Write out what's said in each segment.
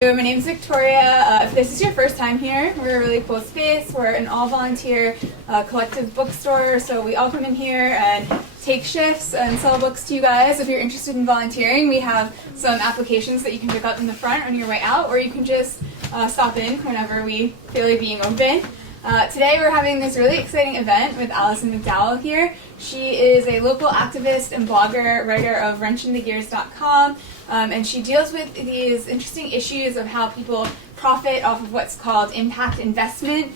My name's Victoria. If this is your first time here, we're a really cool space. We're an all-volunteer collective bookstore, so we all come in here and take shifts and sell books to you guys. If you're interested in volunteering, we have some applications that you can pick up in the front on your way out, or you can just stop in whenever we feel like being open. Today we're having this really exciting event with Allison McDowell here. She is a local activist and blogger, writer of wrenchingthegears.com, and she deals with these interesting issues of how people profit off of what's called impact investment,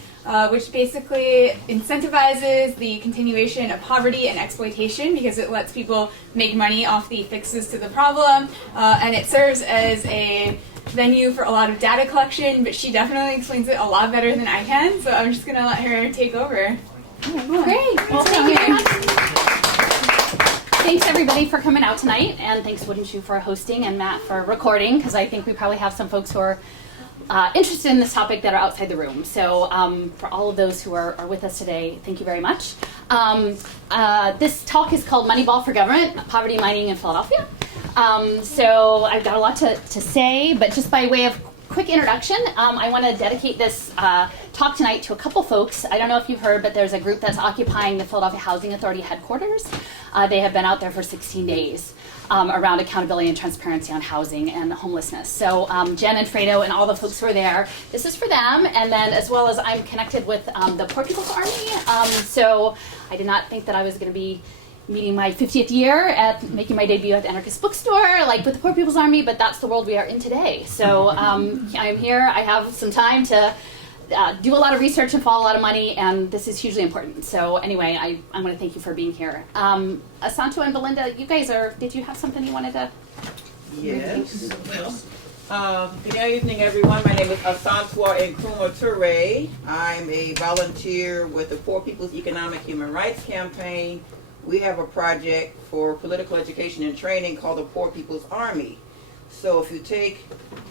which basically incentivizes the continuation of poverty and exploitation because it lets people make money off the fixes to the problem, and it serves as a venue for a lot of data collection, but she definitely explains it a lot better than I can, so I'm just going to let her take over. Great. Well, thank you very much. Thanks, everybody, for coming out tonight, and thanks, Wouldn't You, for hosting, and Matt for recording, because I think we probably have some folks who are interested in this topic that are outside the room. So for all of those who are with us today, thank you very much. This talk is called Moneyball for Government, Poverty Mining in Philadelphia. So I've got a lot to say, but just by way of quick introduction, I want to dedicate this talk tonight to a couple folks. I don't know if you've heard, but there's a group that's occupying the Philadelphia Housing Authority headquarters. They have been out there for 16 days around accountability and transparency on housing and homelessness. So Jen and Fredo and all the folks who are there, this is for them. And then as well as I'm connected with the Poor People's Army. So I did not think that I was going to be meeting my 50th year at making my debut at the Anarchist Bookstore, like with the Poor People's Army, but that's the world we are in today. So I'm here, I have some time to do a lot of research and follow a lot of money, and this is hugely important. So anyway, I want to thank you for being here. Asanto and Belinda, you guys did you have something you wanted to? Yes. Good evening, everyone. My name is Asantua Nkrumah Toure. I'm a volunteer with the Poor People's Economic Human Rights Campaign. We have a project for political education and training called the Poor People's Army. So if you take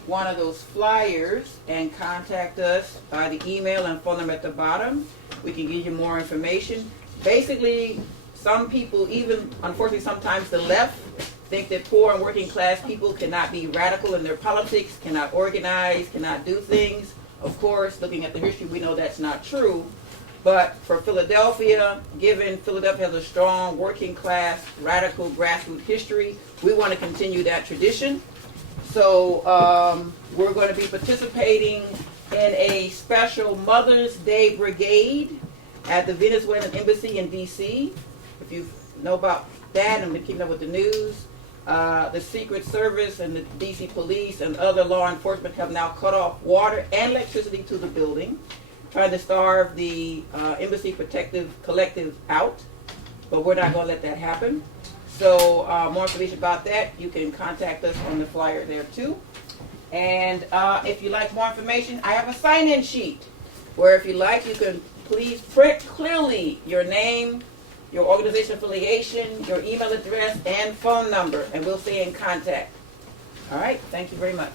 one of those flyers and contact us by the email and phone number at the bottom, we can give you more information. Basically, some people, even unfortunately sometimes the left, think that poor and working class people cannot be radical in their politics, cannot organize, cannot do things. Of course, looking at the history, we know that's not true. But for Philadelphia, given Philadelphia has a strong working class, radical grassroots history, we want to continue that tradition. So we're going to be participating in a special Mother's Day Brigade at the Venezuelan Embassy in D.C. If you know about that and been keeping up with the news, the Secret Service and the D.C. Police and other law enforcement have now cut off water and electricity to the building, trying to starve the Embassy Protective Collective out, but we're not going to let that happen. So more information about that, you can contact us on the flyer there too. And if you'd like more information, I have a sign-in sheet where if you like, you can please print clearly your name, your organization affiliation, your email address, and phone number, and we'll stay in contact. All right, thank you very much.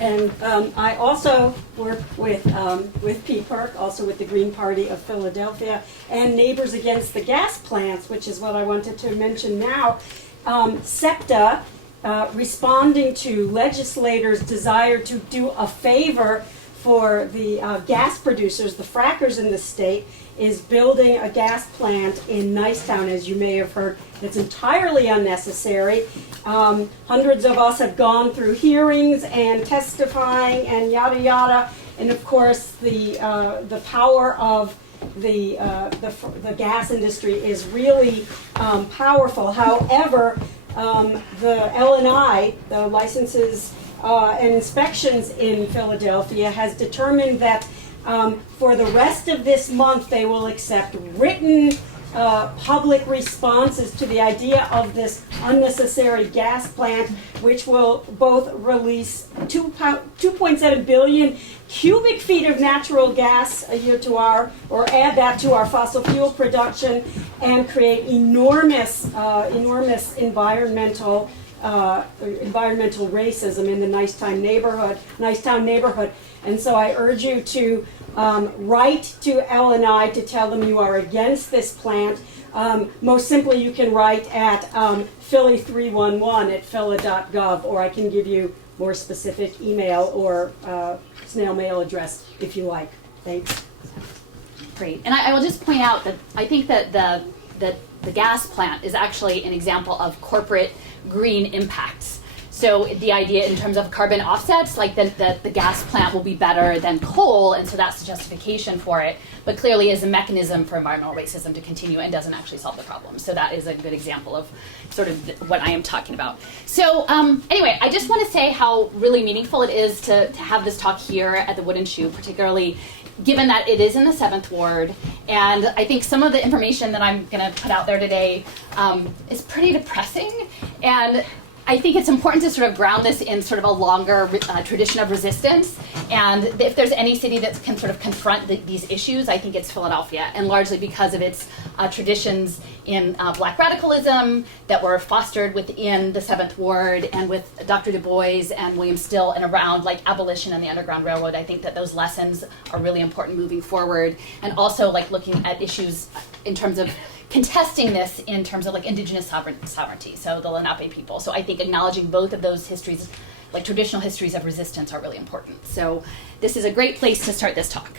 And I also work with PPERC, also with the Green Party of Philadelphia, and Neighbors Against the Gas Plants, which is what I wanted to mention now. SEPTA, responding to legislators' desire to do a favor for the gas producers, the frackers in the state, is building a gas plant in Nicetown, as you may have heard. It's entirely unnecessary. Hundreds of us have gone through hearings and testifying and yada yada. And of course, the power of the gas industry is really powerful. However, the LNI, the licenses and inspections in Philadelphia, has determined that for the rest of this month they will accept written public responses to the idea of this unnecessary gas plant, which will both release 2.7 billion cubic feet of natural gas a year to or add that to our fossil fuel production, and create enormous environmental racism in the Nicetown neighborhood. And so I urge you to write to LNI to tell them you are against this plant. Most simply, you can write at Philly311 at phila.gov, or I can give you more specific email or snail mail address if you like. Thanks. Great. And I will just point out that I think that the gas plant is actually an example of corporate green impacts. So the idea in terms of carbon offsets, like the gas plant will be better than coal, and so that's the justification for it, but clearly is a mechanism for environmental racism to continue and doesn't actually solve the problem. So that is a good example of sort of what I am talking about. So anyway, I just want to say how really meaningful it is to have this talk here at the Wooden Shoe, particularly given that it is in the 7th Ward. And I think some of the information that I'm going to put out there today is pretty depressing. And I think it's important to sort of ground this in sort of a longer tradition of resistance. And if there's any city that can sort of confront these issues, I think it's Philadelphia, and largely because of its traditions in black radicalism that were fostered within the 7th Ward and with Dr. Du Bois and William Still and around like abolition and the Underground Railroad. I think that those lessons are really important moving forward, and also like looking at issues in terms of contesting this in terms of like indigenous sovereignty, so the Lenape people. So I think acknowledging both of those histories, like traditional histories of resistance, are really important. So this is a great place to start this talk.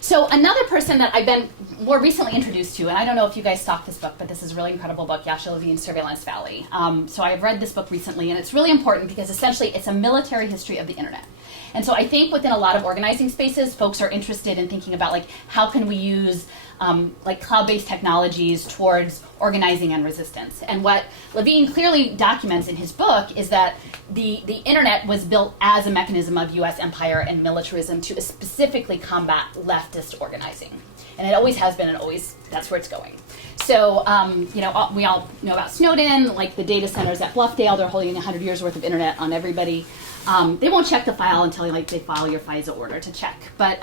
So another person that I've been more recently introduced to, and I don't know if you guys stalked this book, but this is a really incredible book, Yasha Levine's Surveillance Valley. So I've read this book recently, and it's really important because essentially it's a military history of the internet. And so I think within a lot of organizing spaces, folks are interested in thinking about like how can we use like cloud-based technologies towards organizing and resistance. And what Levine clearly documents in his book is that the internet was built as a mechanism of US empire and militarism to specifically combat leftist organizing. And it always has been, and always, that's where it's going. So, you know, we all know about Snowden, like the data centers at Bluffdale, they're holding 100 years worth of internet on everybody. They won't check the file until like they file your FISA order to check. But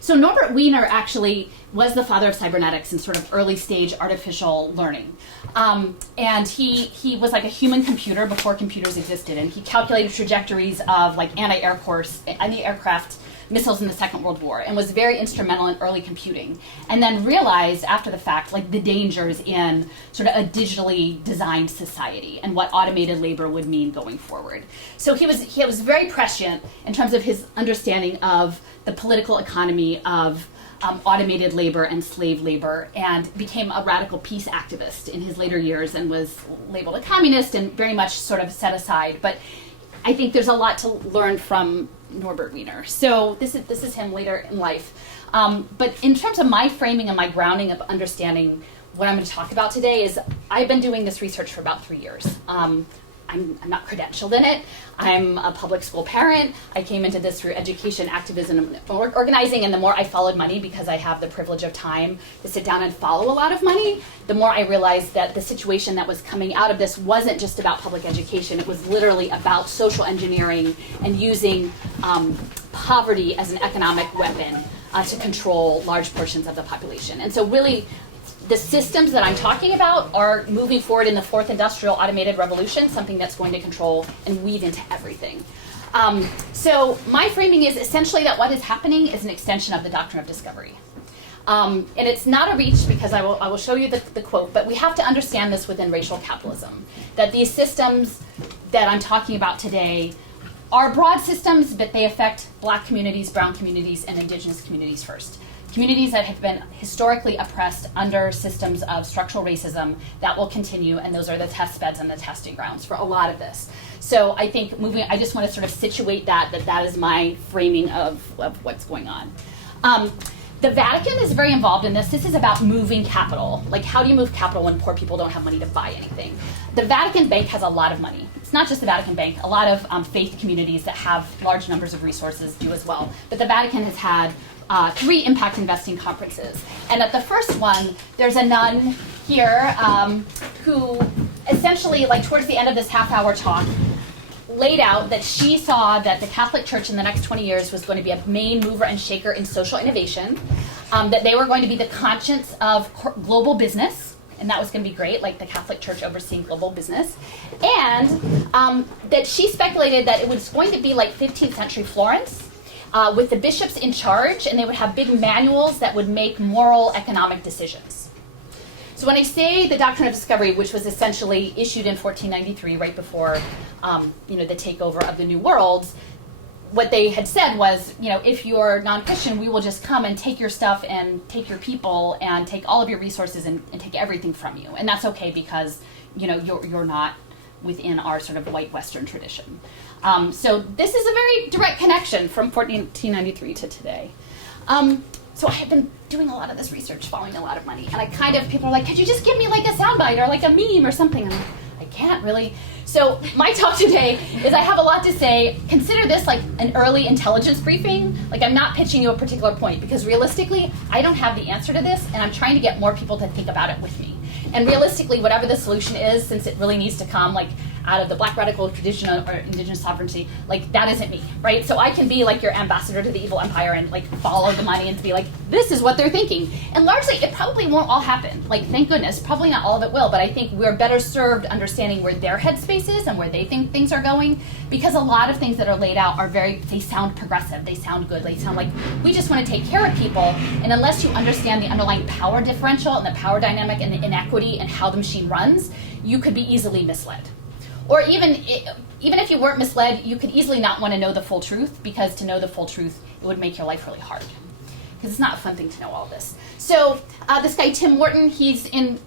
so Norbert Wiener actually was the father of cybernetics and sort of early stage artificial learning. And he was like a human computer before computers existed, and he calculated trajectories of like anti-aircraft missiles in the Second World War, and was very instrumental in early computing, and then realized after the fact like the dangers in sort of a digitally designed society and what automated labor would mean going forward. So he was very prescient in terms of his understanding of the political economy of automated labor and slave labor, and became a radical peace activist in his later years, and was labeled a communist and very much sort of set aside. But I think there's a lot to learn from Norbert Wiener. So this is him later in life. But in terms of my framing and my grounding of understanding what I'm going to talk about today is I've been doing this research for about 3 years. I'm not credentialed in it. I'm a public school parent. I came into this through education, activism, and organizing, and the more I followed money, because I have the privilege of time to sit down and follow a lot of money, the more I realized that the situation that was coming out of this wasn't just about public education. It was literally about social engineering and using poverty as an economic weapon to control large portions of the population. And so really, the systems that I'm talking about are moving forward in the fourth industrial automated revolution, something that's going to control and weave into everything. So my framing is essentially that what is happening is an extension of the doctrine of discovery. And it's not a reach, because I will show you the quote, but we have to understand this within racial capitalism, that these systems that I'm talking about today are broad systems, but they affect black communities, brown communities, and indigenous communities first. Communities that have been historically oppressed under systems of structural racism that will continue, and those are the test beds and the testing grounds for a lot of this. So I think I just want to sort of situate that is my framing of what's going on. The Vatican is very involved in this. This is about moving capital. Like, how do you move capital when poor people don't have money to buy anything? The Vatican Bank has a lot of money. It's not just the Vatican Bank. A lot of faith communities that have large numbers of resources do as well. But the Vatican has had 3 impact investing conferences. And at the first one, there's a nun here who essentially, like towards the end of this half-hour talk, laid out that she saw that the Catholic Church in the next 20 years was going to be a main mover and shaker in social innovation, that they were going to be the conscience of global business, and that was going to be great, like the Catholic Church overseeing global business, and that she speculated that it was going to be like 15th century Florence, with the bishops in charge, and they would have big manuals that would make moral economic decisions. So when I say the Doctrine of Discovery, which was essentially issued in 1493, right before the takeover of the New Worlds, what they had said was, if you're non-Christian, we will just come and take your stuff and take your people and take all of your resources and take everything from you. And that's okay because, you're not within our sort of white Western tradition. So this is a very direct connection from 1493 to today. So I have been doing a lot of this research, following a lot of money, and people are like, could you just give me like a soundbite or like a meme or something? I'm like, I can't really. So my talk today is I have a lot to say. Consider this like an early intelligence briefing. Like I'm not pitching you a particular point because realistically, I don't have the answer to this, and I'm trying to get more people to think about it with me. And realistically, whatever the solution is, since it really needs to come like out of the Black radical tradition or indigenous sovereignty, like that isn't me, right? So I can be like your ambassador to the evil empire and like follow the money and to be like, this is what they're thinking. And largely, it probably won't all happen. Like, thank goodness, probably not all of it will, but I think we're better served understanding where their headspace is and where they think things are going, because a lot of things that are laid out are they sound progressive, they sound good, they sound like we just want to take care of people, and unless you understand the underlying power differential and the power dynamic and the inequity and how the machine runs, you could be easily misled. Or even if you weren't misled, you could easily not want to know the full truth, because to know the full truth, it would make your life really hard. Because it's not a fun thing to know all this. So this guy, Tim Morton, he's in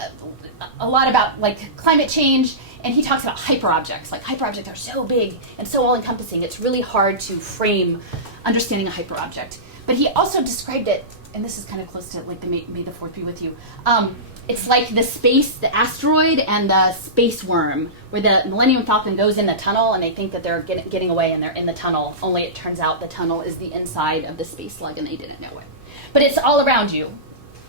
a lot about like climate change, and he talks about hyperobjects. Like hyperobjects are so big and so all-encompassing, it's really hard to frame understanding a hyperobject. But he also described it, and this is kind of close to like the May the 4th be with you. It's like the asteroid and the space worm, where the Millennium Falcon goes in the tunnel and they think that they're getting away and they're in the tunnel, only it turns out the tunnel is the inside of the space slug and they didn't know it. But it's all around you,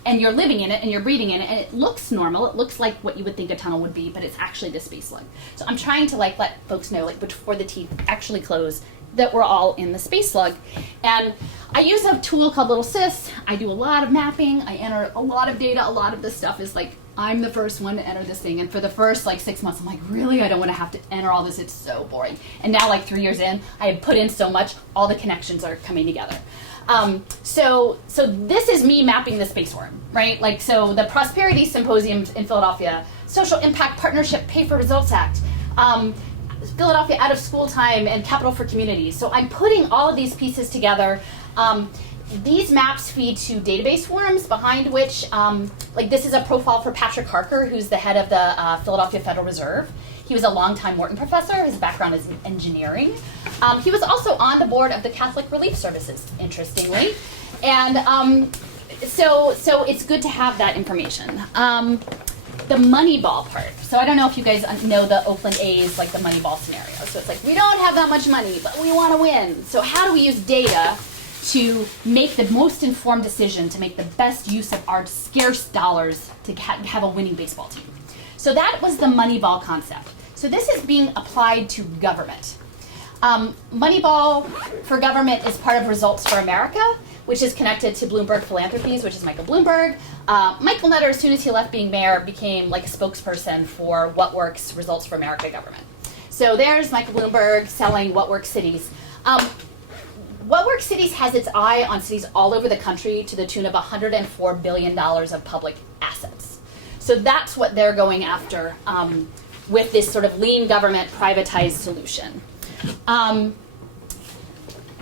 and you're living in it and you're breathing in it, and it looks normal, it looks like what you would think a tunnel would be, but it's actually the space slug. So I'm trying to like let folks know, like before the teeth actually close, that we're all in the space slug. And I use a tool called Little Sis. I do a lot of mapping. I enter a lot of data. A lot of this stuff is like, I'm the first one to enter this thing. And for the first like 6 months, I'm like, really? I don't want to have to enter all this. It's so boring. And now like 3 years in, I have put in so much, all the connections are coming together. So this is me mapping the space worm, right? Like, so the Prosperity Symposium in Philadelphia, Social Impact Partnership Pay for Results Act, Philadelphia Out of School Time, and Capital for Communities. So I'm putting all of these pieces together. These maps feed to database forums behind which, like this is a profile for Patrick Harker, who's the head of the Philadelphia Federal Reserve. He was a longtime Wharton professor. His background is in engineering. He was also on the board of the Catholic Relief Services, interestingly. And so it's good to have that information. The Moneyball part. So I don't know if you guys know the Oakland A's, like the Moneyball scenario. So it's like, we don't have that much money, but we want to win. So how do we use data to make the most informed decision, to make the best use of our scarce dollars to have a winning baseball team? So that was the Moneyball concept. So this is being applied to government. Moneyball for government is part of Results for America, which is connected to Bloomberg Philanthropies, which is Michael Bloomberg. Michael Nutter, as soon as he left being mayor, became like a spokesperson for What Works Results for America government. So there's Michael Bloomberg selling What Works Cities. What Works Cities has its eye on cities all over the country to the tune of $104 billion of public assets. So that's what they're going after with this sort of lean government privatized solution.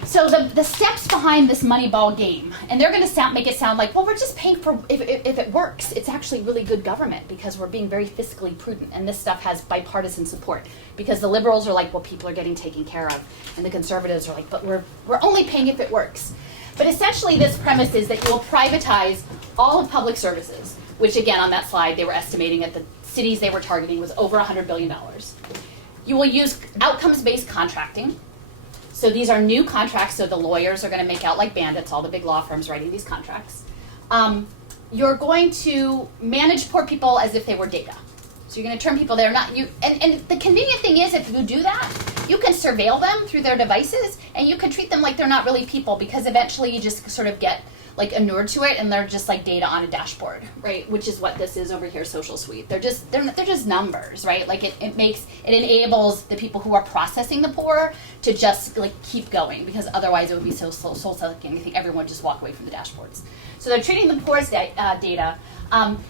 So the steps behind this Moneyball game, and they're going to make it sound like, well, we're just paying for, if it works, it's actually really good government because we're being very fiscally prudent, and this stuff has bipartisan support because the liberals are like, well, people are getting taken care of, and the conservatives are like, but we're only paying if it works. But essentially this premise is that you will privatize all of public services, which again on that slide they were estimating at the cities they were targeting was over $100 billion. You will use outcomes-based contracting. So these are new contracts, so the lawyers are going to make out like bandits, all the big law firms writing these contracts. You're going to manage poor people as if they were data. So you're going to turn people they're not, and the convenient thing is if you do that, you can surveil them through their devices, and you can treat them like they're not really people, because eventually you just sort of get like inured to it, and they're just like data on a dashboard, right? Which is what this is over here, Social Suite. They're just numbers, right? Like it enables the people who are processing the poor to just like keep going, because otherwise it would be so soul-sucking. I think everyone would just walk away from the dashboards. So they're treating the poor's data.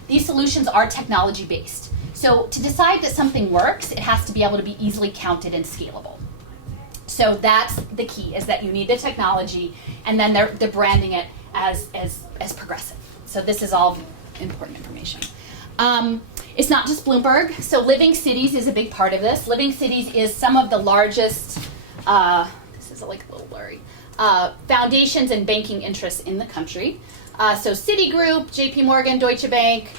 These solutions are technology-based. So to decide that something works, it has to be able to be easily counted and scalable. So that's the key, is that you need the technology, and then they're branding it as progressive. So this is all important information. It's not just Bloomberg. So Living Cities is a big part of this. Living Cities is some of the largest, this is like a little blurry, foundations and banking interests in the country. So Citigroup, JP Morgan, Deutsche Bank,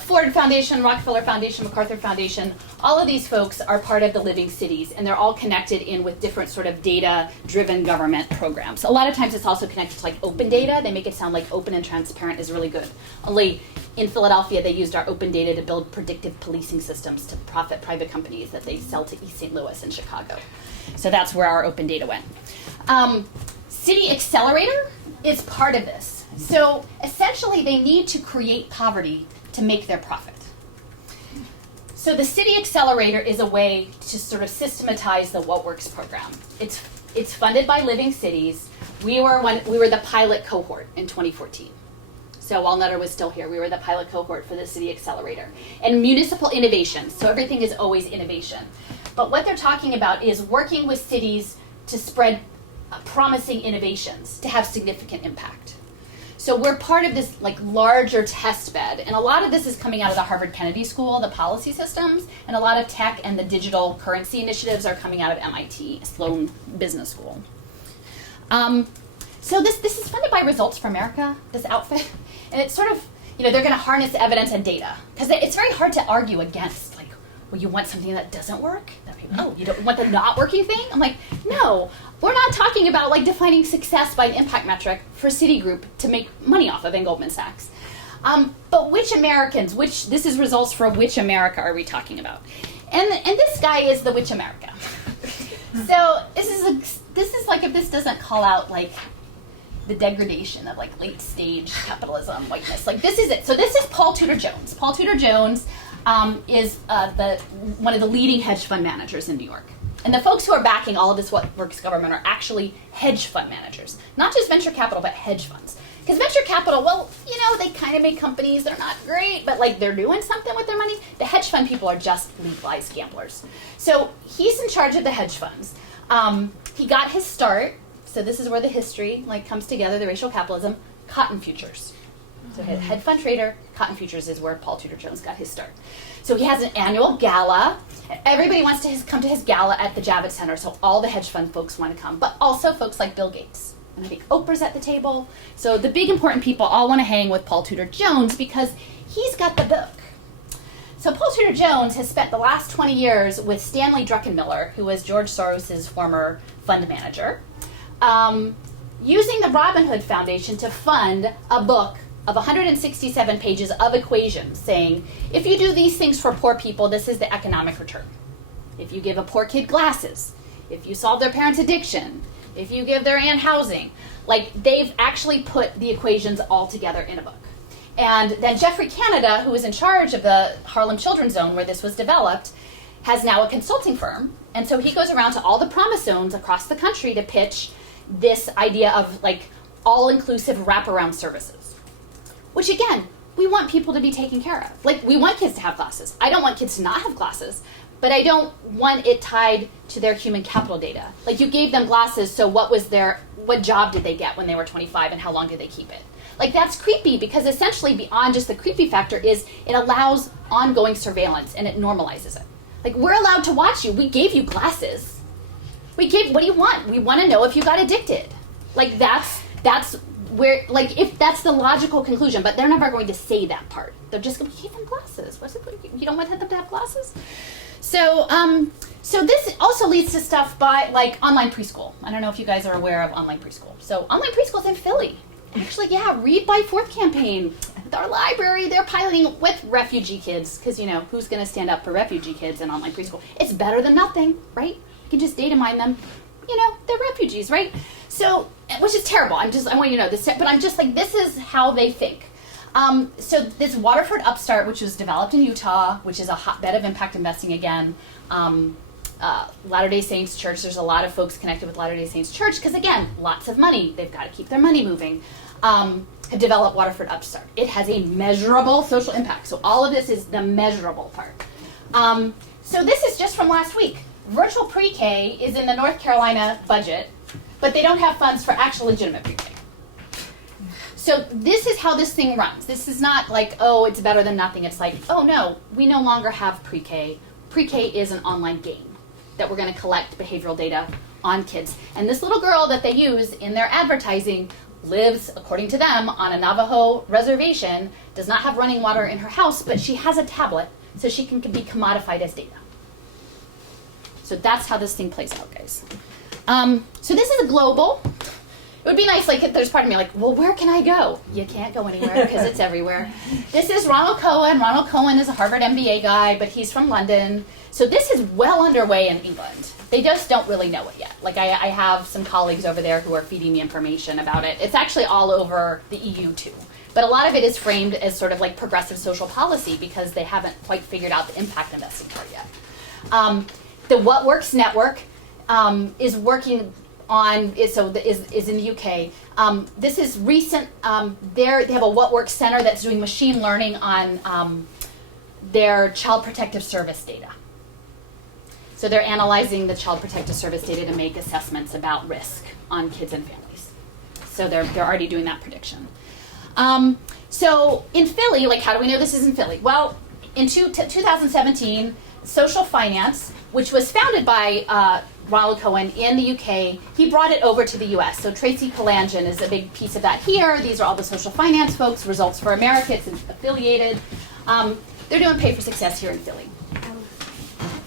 Ford Foundation, Rockefeller Foundation, MacArthur Foundation, all of these folks are part of the Living Cities, and they're all connected in with different sort of data-driven government programs. A lot of times it's also connected to like open data. They make it sound like open and transparent is really good. Only in Philadelphia, they used our open data to build predictive policing systems to profit private companies that they sell to East St. Louis and Chicago. So that's where our open data went. City Accelerator is part of this. So essentially, they need to create poverty to make their profit. So the City Accelerator is a way to sort of systematize the What Works program. It's funded by Living Cities. We were the pilot cohort in 2014. So while Nutter was still here, we were the pilot cohort for the City Accelerator. And municipal innovation, so everything is always innovation. But what they're talking about is working with cities to spread promising innovations to have significant impact. So we're part of this like larger test bed, and a lot of this is coming out of the Harvard Kennedy School, the policy systems, and a lot of tech and the digital currency initiatives are coming out of MIT, Sloan Business School. So this is funded by Results for America, this outfit, and it's sort of, they're going to harness evidence and data, because it's very hard to argue against, like, well, you want something that doesn't work? Oh, you don't want the not working thing? I'm like, no, we're not talking about like defining success by an impact metric for Citigroup to make money off of in Goldman Sachs. But which Americans, this is results for which America are we talking about? And this guy is the which America. So this is like, if this doesn't call out like the degradation of like late stage capitalism, whiteness, like this is it. So this is Paul Tudor Jones. Paul Tudor Jones is one of the leading hedge fund managers in New York. And the folks who are backing all of this What Works government are actually hedge fund managers. Not just venture capital, but hedge funds. Because venture capital, well, they kind of make companies, they're not great, but like they're doing something with their money. The hedge fund people are just legalized gamblers. So he's in charge of the hedge funds. He got his start, so this is where the history comes together, the racial capitalism, cotton futures. So head fund trader, cotton futures is where Paul Tudor Jones got his start. So he has an annual gala. Everybody wants to come to his gala at the Javits Center, so all the hedge fund folks want to come, but also folks like Bill Gates. And I think Oprah's at the table. So the big important people all want to hang with Paul Tudor Jones because he's got the book. So Paul Tudor Jones has spent the last 20 years with Stanley Druckenmiller, who was George Soros's former fund manager, using the Robin Hood Foundation to fund a book of 167 pages of equations saying, if you do these things for poor people, this is the economic return. If you give a poor kid glasses, if you solve their parents' addiction, if you give their aunt housing, they've actually put the equations all together in a book. And then Geoffrey Canada, who was in charge of the Harlem Children's Zone where this was developed, has now a consulting firm. And so he goes around to all the promise zones across the country to pitch this idea of all-inclusive wraparound services. Which again, we want people to be taken care of. We want kids to have glasses. I don't want kids to not have glasses, but I don't want it tied to their human capital data. You gave them glasses, so what job did they get when they were 25 and how long did they keep it? That's creepy because essentially beyond just the creepy factor is it allows ongoing surveillance and it normalizes it. We're allowed to watch you. We gave you glasses. What do you want? We want to know if you got addicted. That's where, if that's the logical conclusion, but they're never going to say that part. They're just going to give them glasses. You don't want them to have glasses? So this also leads to stuff by online preschool. I don't know if you guys are aware of online preschool. So online preschool is in Philly. Actually, yeah, Read by Fourth campaign. Our library, they're piloting with refugee kids because, who's going to stand up for refugee kids in online preschool? It's better than nothing, right? you can just data mine them. You know, they're refugees, right? So, which is terrible. I want you to know this, but I'm just like, this is how they think. So this Waterford Upstart, which was developed in Utah, which is a hotbed of impact investing again, Latter-day Saints Church, there's a lot of folks connected with Latter-day Saints Church, because again, lots of money, they've got to keep their money moving, have developed Waterford Upstart. It has a measurable social impact, so all of this is the measurable part. So this is just from last week. Virtual pre-K is in the North Carolina budget, but they don't have funds for actual legitimate pre-K. So this is how this thing runs. This is not like, oh, it's better than nothing. It's like, oh no, we no longer have pre-K. Pre-K is an online game that we're going to collect behavioral data on kids. And this little girl that they use in their advertising lives, according to them, on a Navajo reservation, does not have running water in her house, but she has a tablet so she can be commodified as data. So that's how this thing plays out, guys. So this is a global. It would be nice, like, if there's part of me like, well, where can I go? You can't go anywhere because it's everywhere. This is Ronald Cohen. Ronald Cohen is a Harvard MBA guy, but he's from London. So this is well underway in England. They just don't really know it yet. Like, I have some colleagues over there who are feeding me information about it. It's actually all over the EU, too. But a lot of it is framed as sort of like progressive social policy because they haven't quite figured out the impact investing part yet. The What Works Network is working on, is in the UK. This is recent. They have a What Works Center that's doing machine learning on their Child Protective Service data. So they're analyzing the Child Protective Service data to make assessments about risk on kids and families. So they're already doing that prediction. So in Philly, like, how do we know this is in Philly? Well, in 2017, Social Finance, which was founded by Ronald Cohen in the UK, he brought it over to the US. So Tracy Kalanjan is a big piece of that here. These are all the social finance folks. Results for America, it's affiliated. They're doing Pay for Success here in Philly.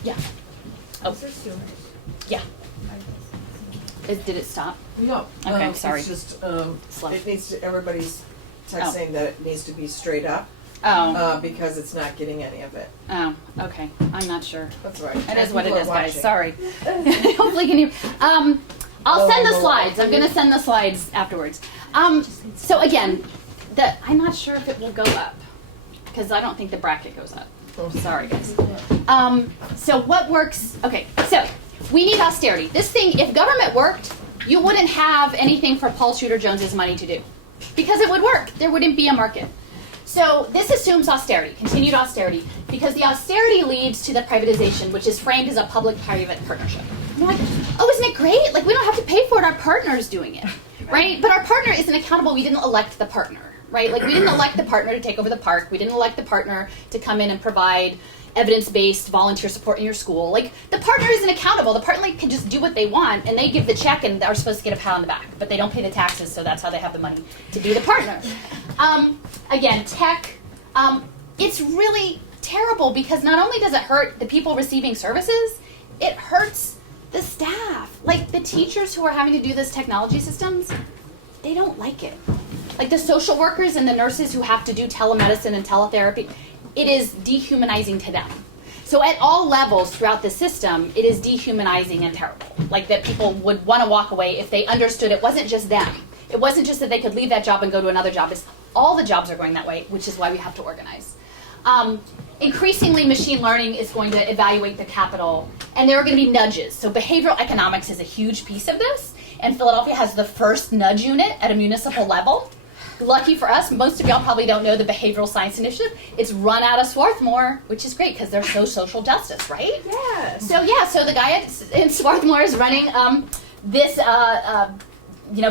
Yeah. Oh. Yeah. Did it stop? No. Okay, sorry. It's just, Slow. it needs to, everybody's texting that it needs to be straight up, Oh. because it's not getting any of it. Oh, okay. I'm not sure. That's right. It is what it People are is, guys. watching. Sorry. Hopefully, can you? I'll send the Oh. slides. I'm going to send the slides afterwards. So again, I'm not sure if it will go up because I don't think the bracket goes up. Sorry, guys. So what works? Okay. So we need austerity. This thing, if government worked, you wouldn't have anything for Paul Tudor Jones's money to do because it would work. There wouldn't be a market. So this assumes austerity, continued austerity, because the austerity leads to the privatization, which is framed as a public-private partnership. And you're like, oh, isn't it great? Like, we don't have to pay for it. Our partner's doing it, right? But our partner isn't accountable. We didn't elect the partner, right? Like, we didn't elect the partner to take over the park. We didn't elect the partner to come in and provide evidence-based volunteer support in your school. Like, the partner isn't accountable. The partner can just do what they want, and they give the check and are supposed to get a pat on the back. But they don't pay the taxes, so that's how they have the money to be the partner. Again, tech, it's really terrible because not only does it hurt the people receiving services, it hurts the staff. Like, the teachers who are having to do this technology systems, they don't like it. Like, the social workers and the nurses who have to do telemedicine and teletherapy, it is dehumanizing to them. So at all levels throughout the system, it is dehumanizing and terrible. Like, that people would want to walk away if they understood it wasn't just them. It wasn't just that they could leave that job and go to another job. It's all the jobs are going that way, which is why we have to organize. Increasingly, machine learning is going to evaluate the capital, and there are going to be nudges. So behavioral economics is a huge piece of this, and Philadelphia has the first nudge unit at a municipal level. Lucky for us, most of y'all probably don't know the Behavioral Science Initiative. It's run out of Swarthmore, which is great because they're so social justice, right? Yes. So the guy in Swarthmore is running this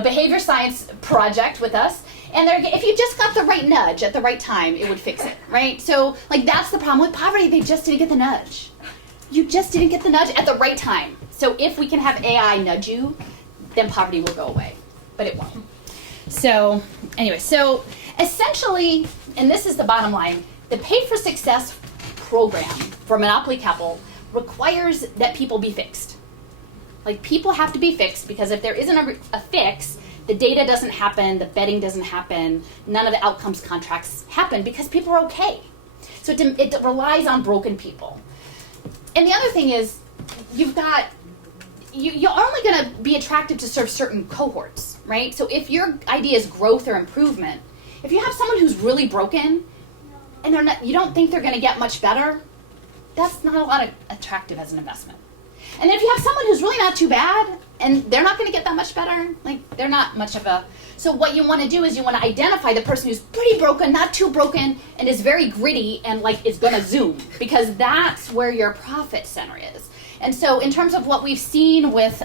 behavior science project with us. And if you just got the right nudge at the right time, it would fix it, right? So, like, that's the problem with poverty. They just didn't get the nudge. You just didn't get the nudge at the right time. So if we can have AI nudge you, then poverty will go away. But it won't. So, anyway, so essentially, and this is the bottom line, the Pay for Success program for Monopoly Capital requires that people be fixed. Like, people have to be fixed because if there isn't a fix, the data doesn't happen, the betting doesn't happen, none of the outcomes contracts happen because people are okay. So it relies on broken people. And the other thing is, you've got you're only going to be attractive to serve certain cohorts, right? So if your idea is growth or improvement, if you have someone who's really broken and you don't think they're going to get much better, that's not a lot of attractive as an investment. And then if you have someone who's really not too bad and they're not going to get that much better, like they're not much of a. So what you want to do is you want to identify the person who's pretty broken, not too broken, and is very gritty and like is going to zoom, because that's where your profit center is. And so in terms of what we've seen with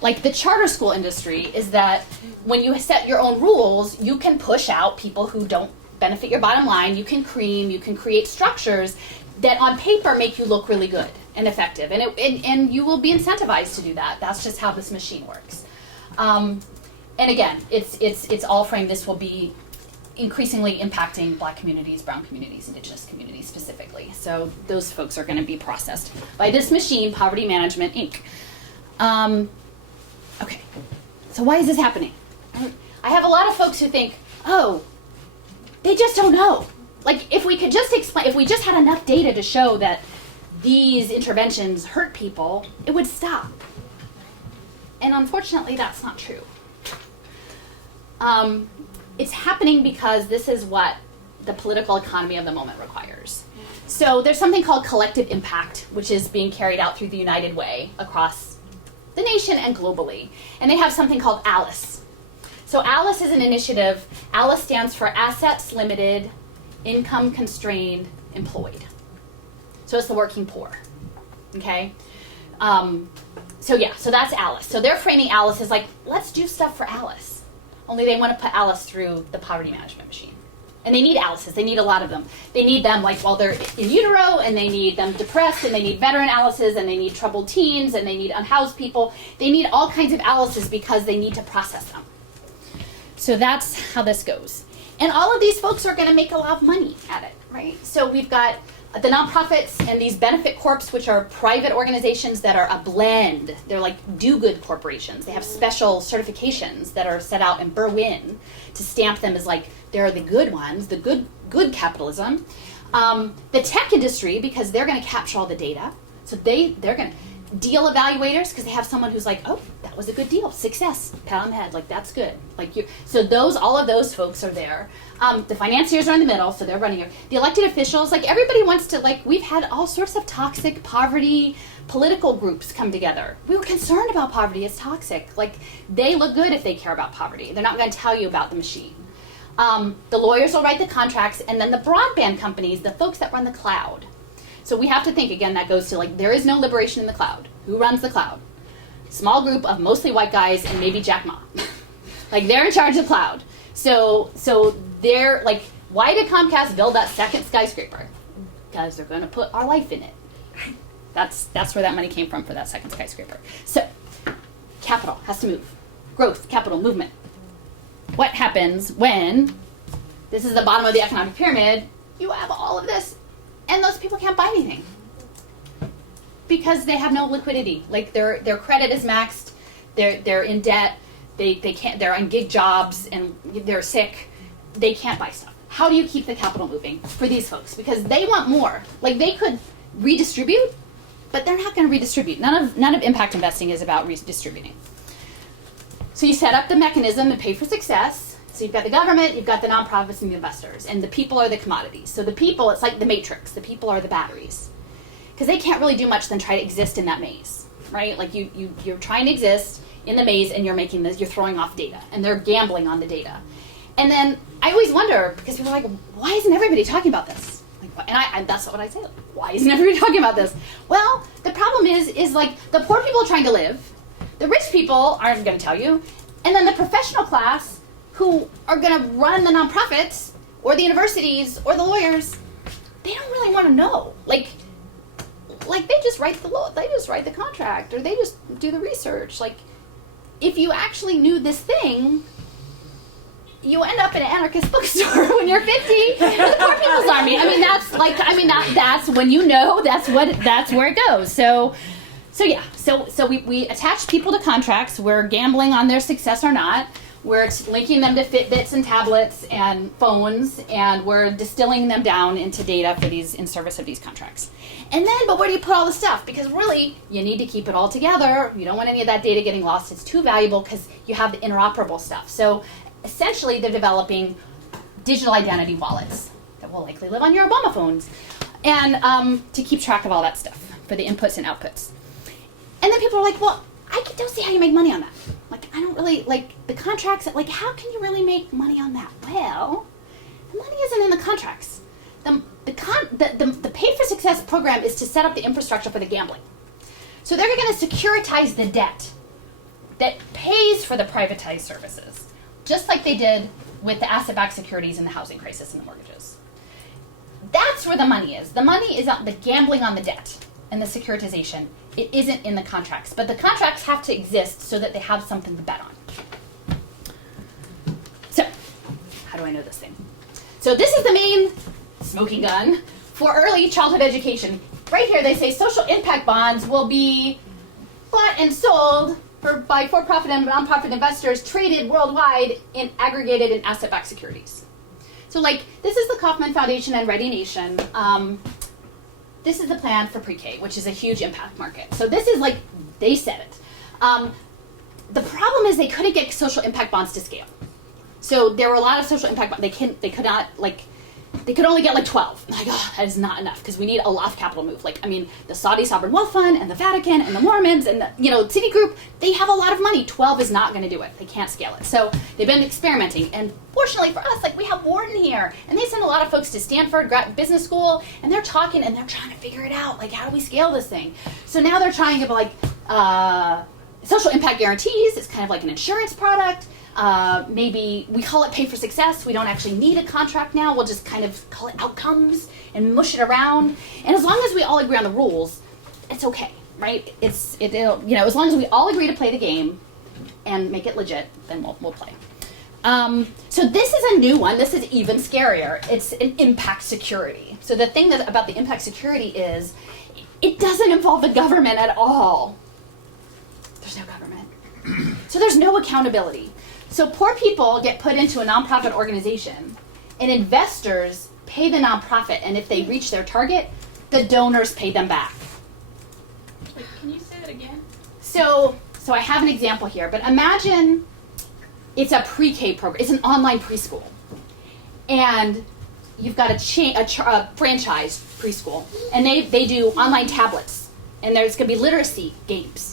like the charter school industry is that when you set your own rules, you can push out people who don't benefit your bottom line. You can create structures that on paper make you look really good and effective, and you will be incentivized to do that. That's just how this machine works. And again, it's all framed. This will be increasingly impacting Black communities, brown communities, Indigenous communities specifically. So those folks are going to be processed by this machine, Poverty Management Inc. Okay, so why is this happening? I have a lot of folks who think, oh, they just don't know. Like if we could just explain, if we just had enough data to show that these interventions hurt people, it would stop. And unfortunately, that's not true. It's happening because this is what the political economy of the moment requires. So there's something called collective impact, which is being carried out through the United Way across the nation and globally. And they have something called ALICE. So ALICE is an initiative. ALICE stands for Assets Limited, Income Constrained, Employed. So it's the working poor, okay? So that's ALICE. So they're framing ALICE as like, let's do stuff for ALICE. Only they want to put ALICE through the poverty management machine. And they need ALICEs. They need a lot of them. They need them like while they're in utero, and they need them depressed, and they need veteran ALICEs, and they need troubled teens, and they need unhoused people. They need all kinds of ALICEs because they need to process them. So that's how this goes. And all of these folks are going to make a lot of money at it, right? So we've got the nonprofits and these benefit corps, which are private organizations that are a blend. They're like do-good corporations. They have special certifications that are set out in Berwyn to stamp them as like they're the good ones, the good capitalism. The tech industry, because they're going to capture all the data. So they're going to deal evaluators, because they have someone who's like, oh, that was a good deal, success, pat on the head, like that's good. Like all of those folks are there. The financiers are in the middle, so they're running it. The elected officials, like everybody wants to, like we've had all sorts of toxic poverty political groups come together. We were concerned about poverty, it's toxic. Like they look good if they care about poverty. They're not going to tell you about the machine. The lawyers will write the contracts, and then the broadband companies, the folks that run the cloud. So we have to think, again, that goes to like, there is no liberation in the cloud. Who runs the cloud? Small group of mostly white guys and maybe Jack Ma. Like they're in charge of the cloud. So they're like, why did Comcast build that second skyscraper? Because they're going to put our life in it. That's where that money came from for that second skyscraper. So capital has to move. Growth, capital, movement. What happens when, this is the bottom of the economic pyramid, you have all of this, and those people can't buy anything because they have no liquidity. Like their credit is maxed, they're in debt, they can't, they're on gig jobs, and they're sick. They can't buy stuff. How do you keep the capital moving for these folks? Because they want more. Like they could redistribute, but they're not going to redistribute. None of impact investing is about redistributing. So you set up the mechanism and pay for success. So you've got the government, you've got the nonprofits and the investors, and the people are the commodities. So the people, it's like the matrix. The people are the batteries. Because they can't really do much than try to exist in that maze, right? Like you're trying to exist in the maze, and you're making this, you're throwing off data, and they're gambling on the data. And then I always wonder, because people are like, why isn't everybody talking about this? Like, and that's what I say, like, why isn't everybody talking about this? Well, the problem is like the poor people are trying to live, the rich people aren't going to tell you, and then the professional class who are going to run the nonprofits or the universities or the lawyers, they don't really want to know. Like they just write the law, they just write the contract, or they just do the research. Like, if you actually knew this thing, you end up in an anarchist bookstore when you're 50. The Poor People's Army. That's when you know that's where it goes. So we attach people to contracts. We're gambling on their success or not. We're linking them to Fitbits and tablets and phones, and we're distilling them down into data for these in service of these contracts. And then, but where do you put all the stuff? Because really, you need to keep it all together. You don't want any of that data getting lost. It's too valuable because you have the interoperable stuff. So essentially, they're developing digital identity wallets that will likely live on your Obama phones, and to keep track of all that stuff for the inputs and outputs. And then people are like, well, I don't see how you make money on that. Like, I don't really, like, the contracts, like, how can you really make money on that? Well, the money isn't in the contracts. The Pay for Success program is to set up the infrastructure for the gambling. So they're going to securitize the debt that pays for the privatized services, just like they did with the asset-backed securities and the housing crisis and the mortgages. That's where the money is. The money is on the gambling on the debt and the securitization. It isn't in the contracts, but the contracts have to exist so that they have something to bet on. So, how do I know this thing? So this is the main smoking gun for early childhood education. Right here they say social impact bonds will be bought and sold by for-profit and non-profit investors traded worldwide in aggregated and asset-backed securities. So like, this is the Kauffman Foundation and Ready Nation. This is the plan for pre-K, which is a huge impact market. So this is like, they said it. The problem is they couldn't get social impact bonds to scale. So there were a lot of social impact bonds. They could not, like, they could only get like 12. Like, oh, that is not enough because we need a lot of capital move. Like, I mean, the Saudi Sovereign Wealth Fund and the Vatican and the Mormons and the, Citigroup, they have a lot of money. 12 is not going to do it. They can't scale it. So they've been experimenting. And fortunately for us, like, we have Wharton here, and they send a lot of folks to Stanford Business School, and they're talking and they're trying to figure it out. Like, how do we scale this thing? So now they're trying to, like, social impact guarantees. It's kind of like an insurance product. Maybe we call it Pay for Success. We don't actually need a contract now. We'll just kind of call it outcomes and mush it around. And as long as we all agree on the rules, it's okay, right? As long as we all agree to play the game and make it legit, then we'll play. So this is a new one. This is even scarier. It's an impact security. So the thing about the impact security is it doesn't involve the government at all. There's no government. So there's no accountability. So poor people get put into a nonprofit organization, and investors pay the nonprofit, and if they reach their target, the donors pay them back. Wait, can you say that again? So I have an example here, but imagine it's a pre-K program. It's an online preschool, and you've got a franchise preschool, and they do online tablets, and there's going to be literacy games.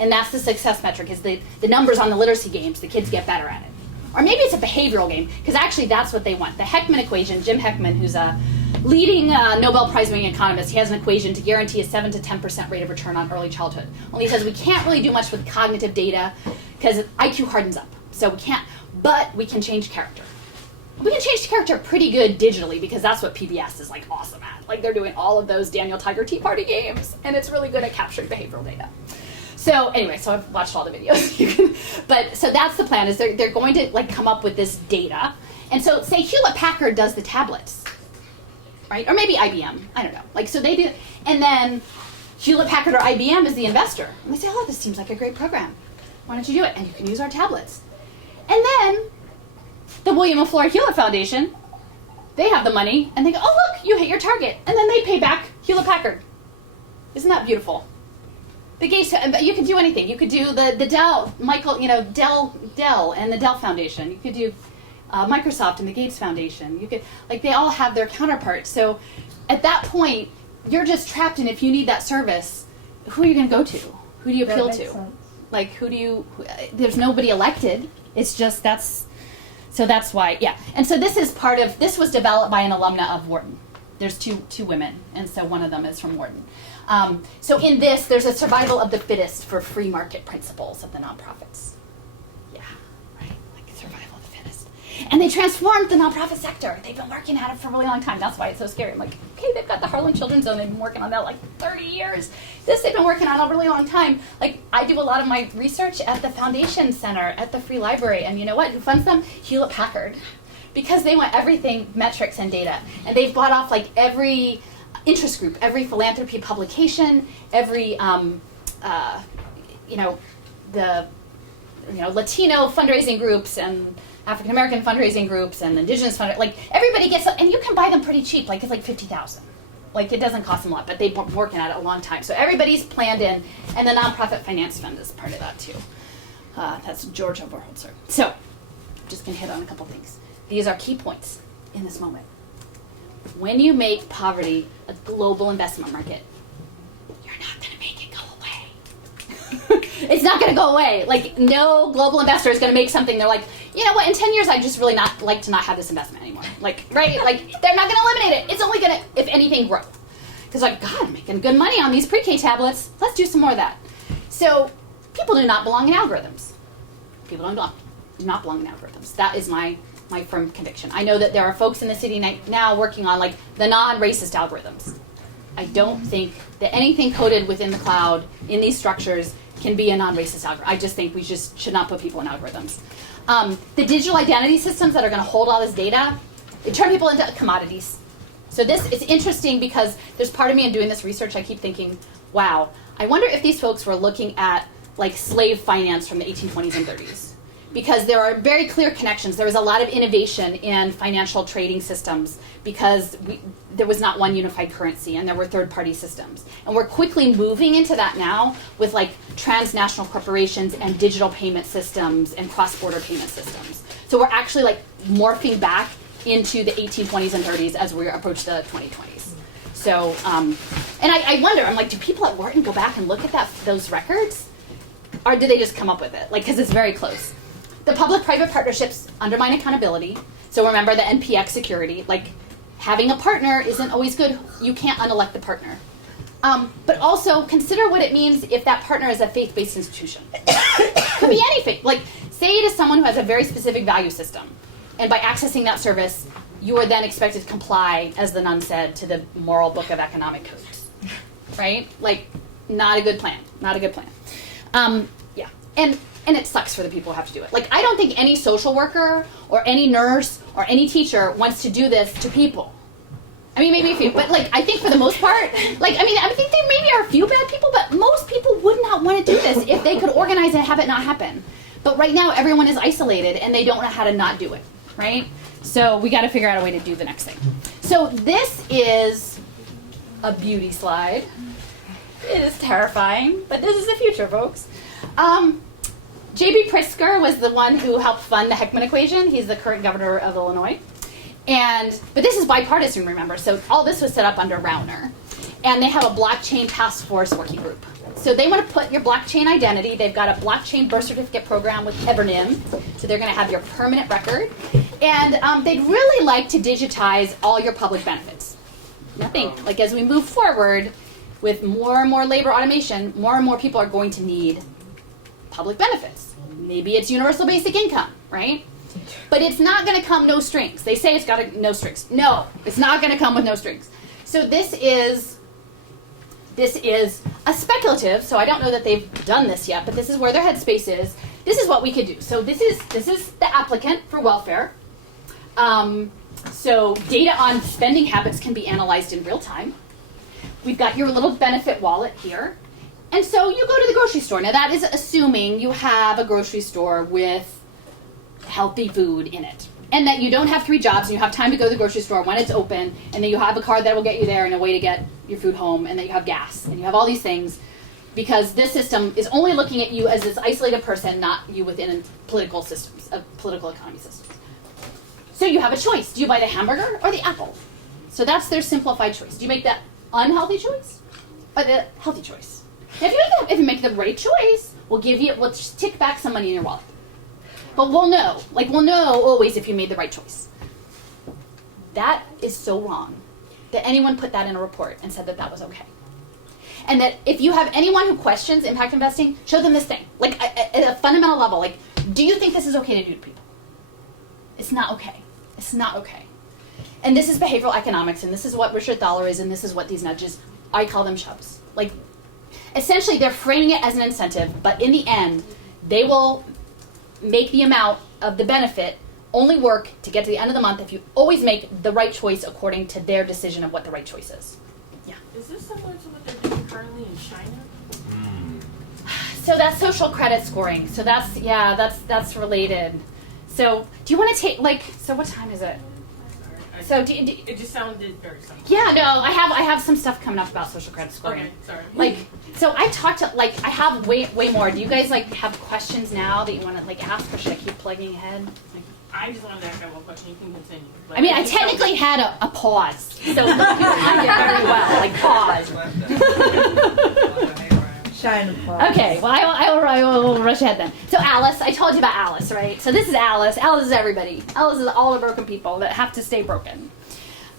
And that's the success metric, is the numbers on the literacy games, the kids get better at it. Or maybe it's a behavioral game, because actually that's what they want. The Heckman equation, Jim Heckman, who's a leading Nobel Prize-winning economist, he has an equation to guarantee a 7 to 10% rate of return on early childhood. Only he says we can't really do much with cognitive data, because IQ hardens up. So we can't, but we can change character. We can change character pretty good digitally, because that's what PBS is like awesome at. Like, they're doing all of those Daniel Tiger Tea Party games, and it's really good at capturing behavioral data. So anyway, so I've watched all the videos. But so that's the plan, is they're going to like come up with this data. And so say Hewlett Packard does the tablets, right? Or maybe IBM, I don't know. Like, so they do, and then Hewlett Packard or IBM is the investor. And they say, oh, this seems like a great program. Why don't you do it? And you can use our tablets. And then the William and Flora Hewlett Foundation, they have the money, and they go, oh, look, you hit your target. And then they pay back Hewlett Packard. Isn't that beautiful? The Gates, you could do anything. You could do the Dell, Dell and the Dell Foundation. You could do Microsoft and the Gates Foundation. You could, like, they all have their counterparts. So at that point, you're just trapped in, if you need that service, who are you going to go to? Who do you appeal to? Sense. Like, there's nobody elected. It's just, so that's why, yeah. And so this was developed by an alumna of Wharton. There's two women, and so one of them is from Wharton. So in this, there's a survival of the fittest for free market principles of the nonprofits. Yeah, right, like survival of the fittest. And they transformed the nonprofit sector. They've been working at it for a really long time. That's why it's so scary. I'm like, okay, they've got the Harlan Children's Zone. They've been working on that like 30 years. This they've been working on a really long time. Like, I do a lot of my research at the Foundation Center, at the Free Library. And you know what? Who funds them? Hewlett Packard. Because they want everything metrics and data. And they've bought off like every interest group, every philanthropy publication, every, Latino fundraising groups and African American fundraising groups and Indigenous fundraising, like everybody gets, and you can buy them pretty cheap, like it's like $50,000. Like it doesn't cost them a lot, but they've been working at it a long time. So everybody's planned in, and the Nonprofit Finance Fund is part of that too. That's George Oberholzer. So, I'm just gonna hit on a couple things. These are key points in this moment. When you make poverty a global investment market, you're not gonna make it go away. It's not gonna go away. Like no global investor is gonna make something, they're like, you know what, in 10 years I'd just really not like to not have this investment anymore. Like, right? Like they're not gonna eliminate it. It's only gonna, if anything, grow. Because like, God, I'm making good money on these pre-K tablets. Let's do some more of that. So people do not belong in algorithms. People do not belong in algorithms. That is my firm conviction. I know that there are folks in the city now working on like the non-racist algorithms. I don't think that anything coded within the cloud in these structures can be a non-racist algorithm. I just think we just should not put people in algorithms. The digital identity systems that are going to hold all this data, they turn people into commodities. So this is interesting because there's part of me in doing this research, I keep thinking, wow, I wonder if these folks were looking at like slave finance from the 1820s and 30s. Because there are very clear connections. There was a lot of innovation in financial trading systems because there was not one unified currency and there were third-party systems. And we're quickly moving into that now with like transnational corporations and digital payment systems and cross-border payment systems. So we're actually like morphing back into the 1820s and 30s as we approach the 2020s. So, and I wonder, I'm like, do people at Wharton go back and look at those records? Or do they just come up with it? Like, because it's very close. The public-private partnerships undermine accountability. So remember the NPX security. Like, having a partner isn't always good. You can't unelect the partner. But also consider what it means if that partner is a faith-based institution. Could be anything. Like, say it is someone who has a very specific value system. And by accessing that service, you are then expected to comply, as the nun said, to the moral book of economic codes. Right? Like, not a good plan. Not a good plan. Yeah. And it sucks for the people who have to do it. Like, I don't think any social worker or any nurse or any teacher wants to do this to people. I mean, maybe a few, but like, I think for the most part, like, I think there maybe are a few bad people, but most people would not want to do this if they could organize and have it not happen. But right now, everyone is isolated and they don't know how to not do it, right? So we got to figure out a way to do the next thing. So this is a beauty slide. It is terrifying, but this is the future, folks. J.B. Pritzker was the one who helped fund the Heckman equation. He's the current governor of Illinois. But this is bipartisan, remember. So all this was set up under Rauner. And they have a blockchain task force working group. So they want to put your blockchain identity. They've got a blockchain birth certificate program with Evernym. So they're going to have your permanent record. And they'd really like to digitize all your public benefits. Nothing. Like as we move forward with more and more labor automation, more and more people are going to need public benefits. Maybe it's universal basic income, right? But it's not going to come no strings. They say it's got no strings. No, it's not going to come with no strings. So this is a speculative, so I don't know that they've done this yet, but this is where their headspace is. This is what we could do. So this is the applicant for welfare. So data on spending habits can be analyzed in real time. We've got your little benefit wallet here. And so you go to the grocery store. Now that is assuming you have a grocery store with healthy food in it. And that you don't have 3 jobs and you have time to go to the grocery store when it's open, and that you have a card that will get you there and a way to get your food home, and that you have gas, and you have all these things, because this system is only looking at you as this isolated person, not you within political systems, political economy systems. So you have a choice. Do you buy the hamburger or the apple? So that's their simplified choice. Do you make the unhealthy choice or the healthy choice? If you make the right choice, we'll just tick back some money in your wallet. But we'll know always if you made the right choice. That is so wrong that anyone put that in a report and said that that was okay. And that if you have anyone who questions impact investing, show them this thing. Like at a fundamental level, like, do you think this is okay to do to people? It's not okay. It's not okay. And this is behavioral economics, and this is what Richard Thaler is, and this is what these nudges, I call them shoves. Like, essentially, they're framing it as an incentive, but in the end, they will make the amount of the benefit only work to get to the end of the month if you always make the right choice according to their decision of what the right choice is. Yeah. Is this similar to what they're doing currently in China? So that's social credit scoring. So that's related. So do you want to take so what time is it? So it just sounded very simple. yeah, no, I have some stuff coming up about social credit scoring. Okay, sorry. So I talked to I have way more. Do you guys have questions now that you want to ask, or should I keep plugging ahead? I just wanted to ask that one question. You can continue. I mean, I technically had a pause, so you timed it very well, pause. Shine the pause. Okay, well, I will rush ahead then. So Alice, I told you about Alice, right? So this is Alice. Alice is everybody. Alice is all the broken people that have to stay broken.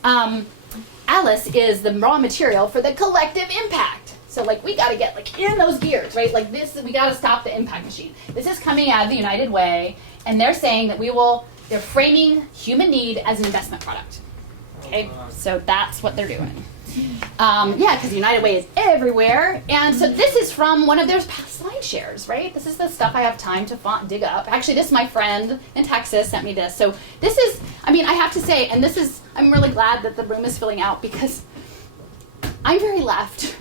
Alice is the raw material for the collective impact. So we got to get in those gears, right? This, we got to stop the impact machine. This is coming out of the United Way, and they're saying that they're framing human need as an investment product. Okay, so that's what they're doing. Because the United Way is everywhere. And so this is from one of their past slide shares, right? This is the stuff I have time to dig up. Actually, this my friend in Texas sent me this. So this is, I have to say, and I'm really glad that the room is filling out because I'm very left.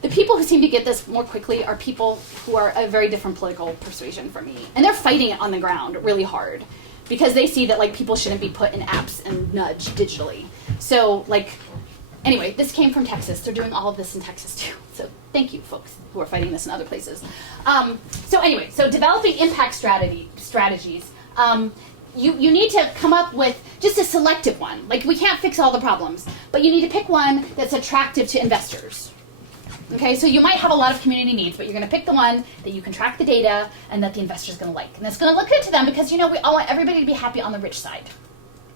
The people who seem to get this more quickly are people who are a very different political persuasion from me. And they're fighting it on the ground really hard because they see that people shouldn't be put in apps and nudged digitally. So anyway, this came from Texas. They're doing all of this in Texas too. So thank you, folks who are fighting this in other places. So developing impact strategies. You need to come up with just a selective one. We can't fix all the problems, but you need to pick one that's attractive to investors. Okay, so you might have a lot of community needs, but you're going to pick the one that you can track the data and that the investor's going to like. And it's going to look good to them because, we all want everybody to be happy on the rich side.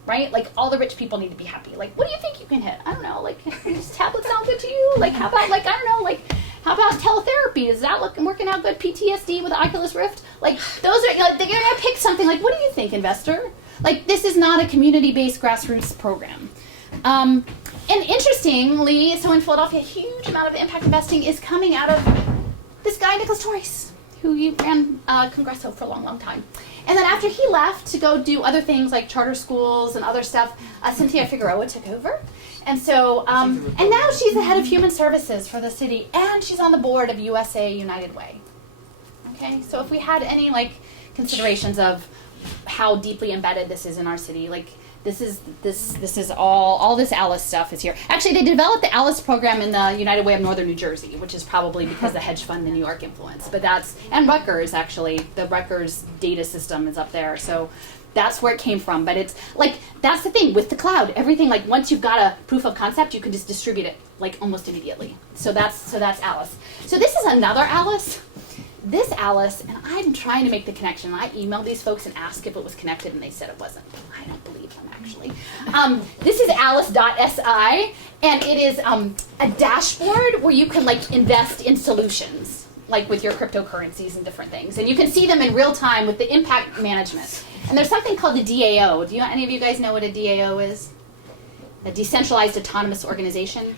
Right? All the rich people need to be happy. What do you think you can hit? I don't know. Does tablets sound good to you? How about, I don't know, how about teletherapy? Is that working out good? PTSD with the Oculus Rift? Those are, they're going to pick something what do you think, investor? This is not a community-based grassroots program. And interestingly, so in Philadelphia, a huge amount of impact investing is coming out of this guy, Nicholas Torres, who ran Congresso for a long, long time. And then after he left to go do other things like charter schools and other stuff, Cynthia Figueroa took over. And so, and now she's the head of human services for the city, and she's on the board of USA United Way. Okay, so if we had any considerations of how deeply embedded this is in our city, this is all this Alice stuff is here. Actually, they developed the Alice program in the United Way of Northern New Jersey, which is probably because the hedge fund in New York influence. But and Rutgers, actually, the Rutgers data system is up there. So that's where it came from. But it's that's the thing with the cloud. Everything once you've got a proof of concept, you can just distribute it almost immediately. So that's Alice. So this is another Alice. This Alice, and I'm trying to make the connection. I emailed these folks and asked if it was connected, and they said it wasn't. I don't believe them, actually. This is alice.si, and it is a dashboard where you can invest in solutions, with your cryptocurrencies and different things. And you can see them in real time with the impact management. And there's something called the DAO. Do any of you guys know what a DAO is? A decentralized autonomous organization.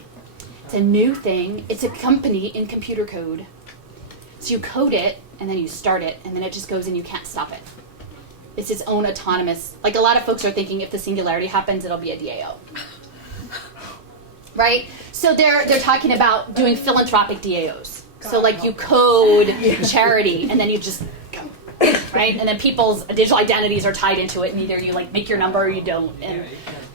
It's a new thing. It's a company in computer code. So you code it, and then you start it, and then it just goes and you can't stop it. It's its own autonomous, a lot of folks are thinking if the singularity happens, it'll be a DAO. Right? So they're talking about doing philanthropic DAOs. So you code charity, and then you just go. Right? And then people's digital identities are tied into it, and either you make your number or you don't. And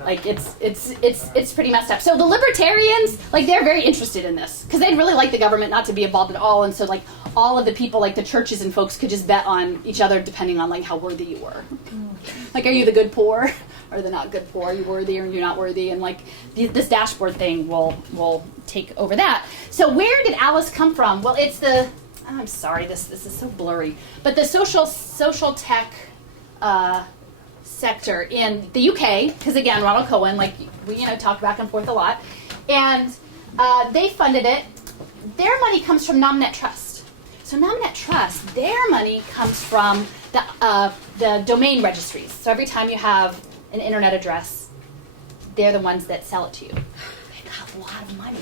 it's pretty messed up. So the libertarians, they're very interested in this because they'd really like the government not to be involved at all. And so all of the people, the churches and folks, could just bet on each other depending on how worthy you were. Are you the good poor or the not good poor? Are you worthy or you're not worthy? And this dashboard thing will take over that. So where did Alice come from? Well, it's I'm sorry, this is so blurry, but the social tech sector in the UK, because again, Ronald Cohen, we talk back and forth a lot, and they funded it. Their money comes from Nomnet Trust. So Nomnet Trust, their money comes from the domain registries. So every time you have an internet address, they're the ones that sell it to you. They got a lot of money.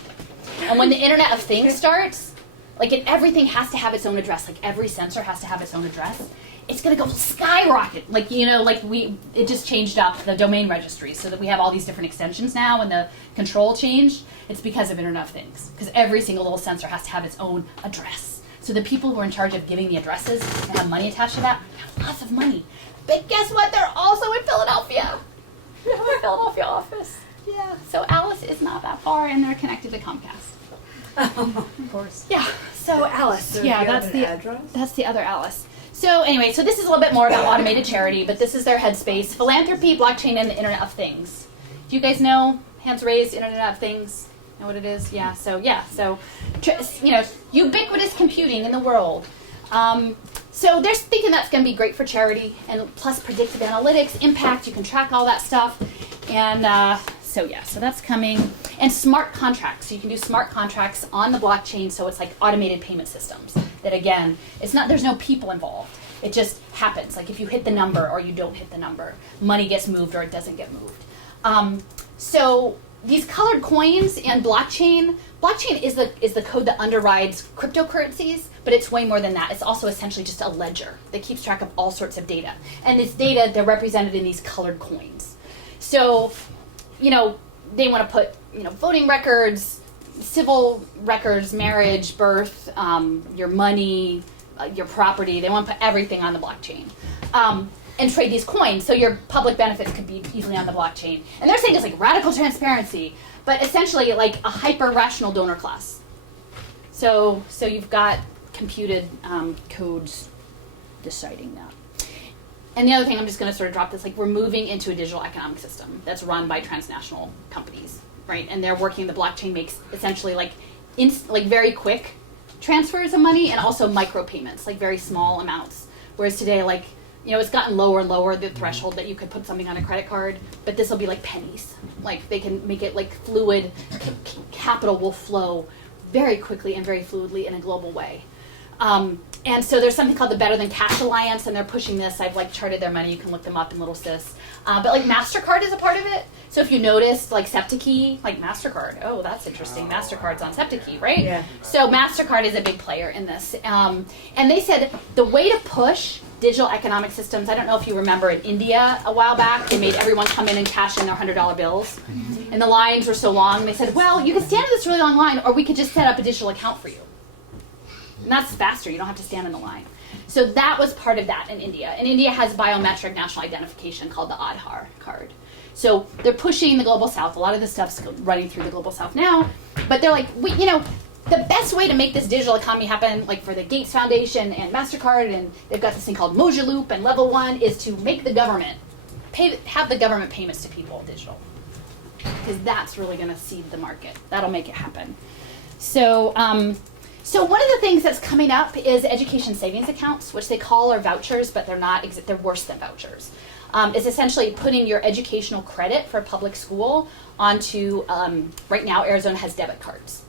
And when the Internet of Things starts, everything has to have its own address. Every sensor has to have its own address. It's going to go skyrocket. It just changed up the domain registry so that we have all these different extensions now. When the control changed, it's because of Internet of Things. Because every single little sensor has to have its own address. So the people who are in charge of giving the addresses and have money attached to that have lots of money. But guess what? They're also in Philadelphia. They have a Philadelphia office. Yeah. So Alice is not that far, and they're connected to Comcast. Of course. Yeah. So Alice. So yeah, do you have that's an the address? that's the other Alice. So anyway, so this is a little bit more about automated charity, but this is their headspace: philanthropy, blockchain, and the Internet of Things. Do you guys know? Hands raised. Internet of Things. Know what it is? Yeah. So ubiquitous computing in the world. So they're thinking that's going to be great for charity, and plus predictive analytics, impact. You can track all that stuff, and so that's coming. And smart contracts. So you can do smart contracts on the blockchain, so it's like automated payment systems. That again, it's not. There's no people involved. It just happens. Like if you hit the number or you don't hit the number, money gets moved or it doesn't get moved. So these colored coins and blockchain is the code that underrides cryptocurrencies, but it's way more than that. It's also essentially just a ledger that keeps track of all sorts of data. And this data, they're represented in these colored coins. So, they want to put, voting records, civil records, marriage, birth, your money, your property. They want to put everything on the blockchain. And trade these coins, so your public benefits could be easily on the blockchain. And they're saying it's like radical transparency, but essentially like a hyper-rational donor class. So you've got computed codes deciding that. And the other thing, I'm just going to sort of drop this, like we're moving into a digital economic system that's run by transnational companies, right? And they're working, the blockchain makes essentially like very quick transfers of money and also micro payments, like very small amounts. Whereas today, it's gotten lower and lower, the threshold that you could put something on a credit card, but this will be like pennies. Like they can make it like fluid, capital will flow very quickly and very fluidly in a global way. And so there's something called the Better Than Cash Alliance, and they're pushing this. I've charted their money. You can look them up in Little Sis. But MasterCard is a part of it. So if you noticed, SeptiKey, MasterCard. Oh, that's interesting. MasterCard's on SeptiKey, right? Yeah. So MasterCard is a big player in this. And they said the way to push digital economic systems, I don't know if you remember in India a while back, they made everyone come in and cash in their $100 bills. And the lines were so long, they said, well, you can stand in this really long line, or we could just set up a digital account for you. And that's faster. You don't have to stand in the line. So that was part of that in India. And India has biometric national identification called the Aadhaar card. So they're pushing the Global South. A lot of this stuff's running through the Global South now. But they're like, the best way to make this digital economy happen, like for the Gates Foundation and MasterCard, and they've got this thing called Moja Loop and Level 1, is to make the government, have the government payments to people digital. Because that's really going to seed the market. That'll make it happen. So one of the things that's coming up is education savings accounts, which they call are vouchers, but they're not. They're worse than vouchers. It's essentially putting your educational credit for a public school onto. Right now, Arizona has debit cards,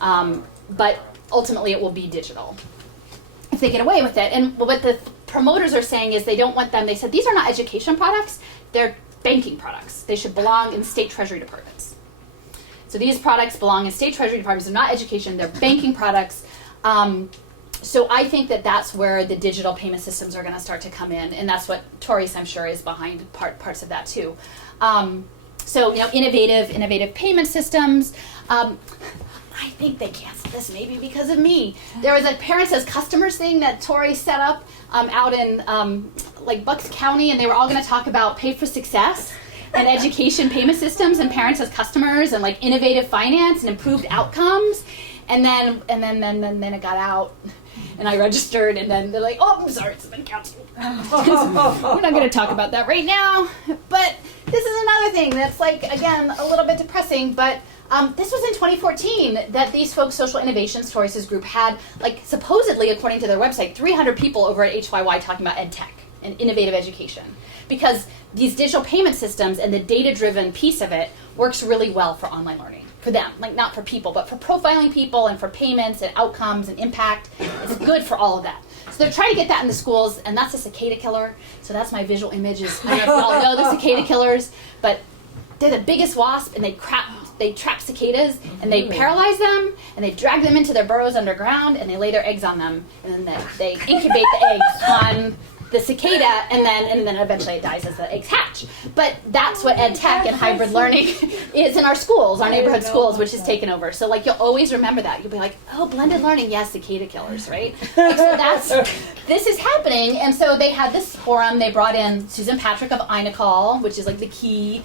but ultimately it will be digital if they get away with it. And what the promoters are saying is they don't want them. They said these are not education products; they're banking products. They should belong in state treasury departments. So these products belong in state treasury departments. They're not education, they're banking products. So I think that's where the digital payment systems are going to start to come in, and that's what Taurus, I'm sure, is behind parts of that too. Innovative payment systems. I think they canceled this maybe because of me. There was a parents as customers thing that Taurus set up out in Bucks County, and they were all going to talk about pay for success and education payment systems and parents as customers and innovative finance and improved outcomes. And then it got out and I registered, and then they're like, oh, I'm sorry, it's been canceled. We're not going to talk about that right now. But this is another thing that's again, a little bit depressing, but this was in 2014 that these folks, Social Innovations, Taurus's group, had supposedly, according to their website, 300 people over at HYY talking about ed tech and innovative education. Because these digital payment systems and the data-driven piece of it works really well for online learning. For them, not for people, but for profiling people and for payments and outcomes and impact. It's good for all of that. So they're trying to get that in the schools, and that's a cicada killer. So that's my visual image. I don't know if you all know the cicada killers, but they're the biggest wasp, and they trap cicadas, and they paralyze them, and they drag them into their burrows underground, and they lay their eggs on them, and then they incubate the eggs on the cicada, and then eventually it dies as the eggs hatch. But that's what ed tech and hybrid learning is in our schools, our neighborhood schools, which is taken over. So like you'll always remember that. You'll be like, oh, blended learning, yes, cicada killers, right? Like, so this is happening, and so they had this forum. They brought in Susan Patrick of INACOL, which is like the key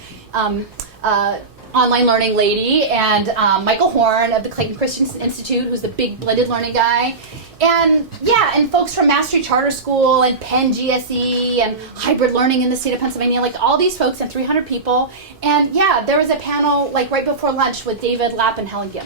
online learning lady, and Michael Horn of the Clayton Christian Institute, who's the big blended learning guy. And yeah, and folks from Mastery Charter School and Penn GSE and hybrid learning in the state of Pennsylvania, like all these folks and 300 people. And yeah, there was a panel like right before lunch with David Lapp and Helen Gim.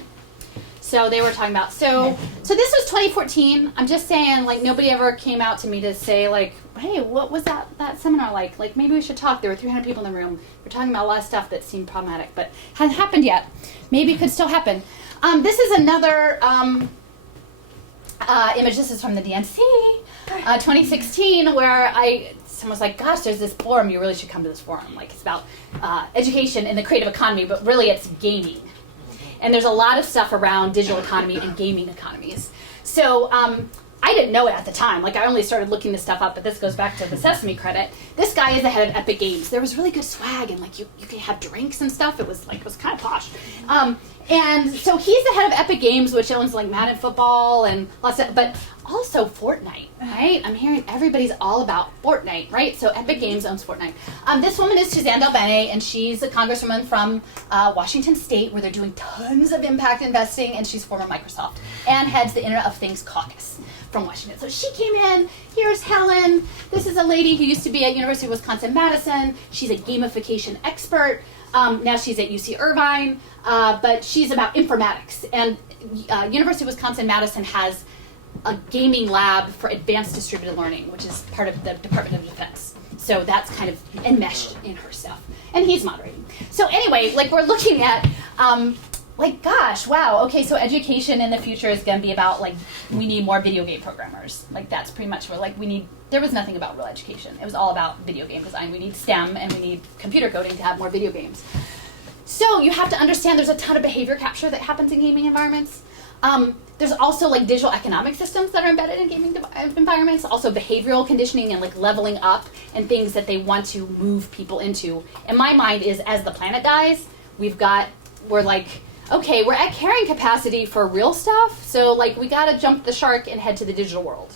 So they were talking about, so this was 2014. I'm just saying, like, nobody ever came out to me to say, like, hey, what was that seminar like? Like, maybe we should talk. There were 300 people in the room. We're talking about a lot of stuff that seemed problematic, but hasn't happened yet. Maybe it could still happen. This is another image. This is from the DNC, 2016, where someone was like, gosh, there's this forum. You really should come to this forum. Like, it's about education in the creative economy, but really it's gaming. And there's a lot of stuff around digital economy and gaming economies. So I didn't know it at the time. Like, I only started looking this stuff up, but this goes back to the Sesame credit. This guy is the head of Epic Games. There was really good swag, and like you could have drinks and stuff. It was kind of posh. And so he's the head of Epic Games, which owns like Madden Football and lots of, but also Fortnite, right? I'm hearing everybody's all about Fortnite, right? So Epic Games owns Fortnite. This woman is Suzanne DelBene, and she's a congresswoman from Washington State, where they're doing tons of impact investing, and she's former Microsoft, and heads the Internet of Things Caucus from Washington. So she came in. Here's Helen. This is a lady who used to be at University of Wisconsin-Madison. She's a gamification expert. Now she's at UC Irvine, but she's about informatics. And University of Wisconsin-Madison has a gaming lab for advanced distributed learning, which is part of the Department of Defense. So that's kind of enmeshed in her stuff. And he's moderating. So anyway, like we're looking at, like, gosh, wow, okay, so education in the future is going to be about, like, we need more video game programmers. Like, that's pretty much what, like, there was nothing about real education. It was all about video game design. We need STEM, and we need computer coding to have more video games. So you have to understand there's a ton of behavior capture that happens in gaming environments. There's also, like, digital economic systems that are embedded in gaming environments, also behavioral conditioning and, like, leveling up and things that they want to move people into. And my mind is, as the planet dies, we're like, okay, we're at carrying capacity for real stuff, so like we gotta jump the shark and head to the digital world.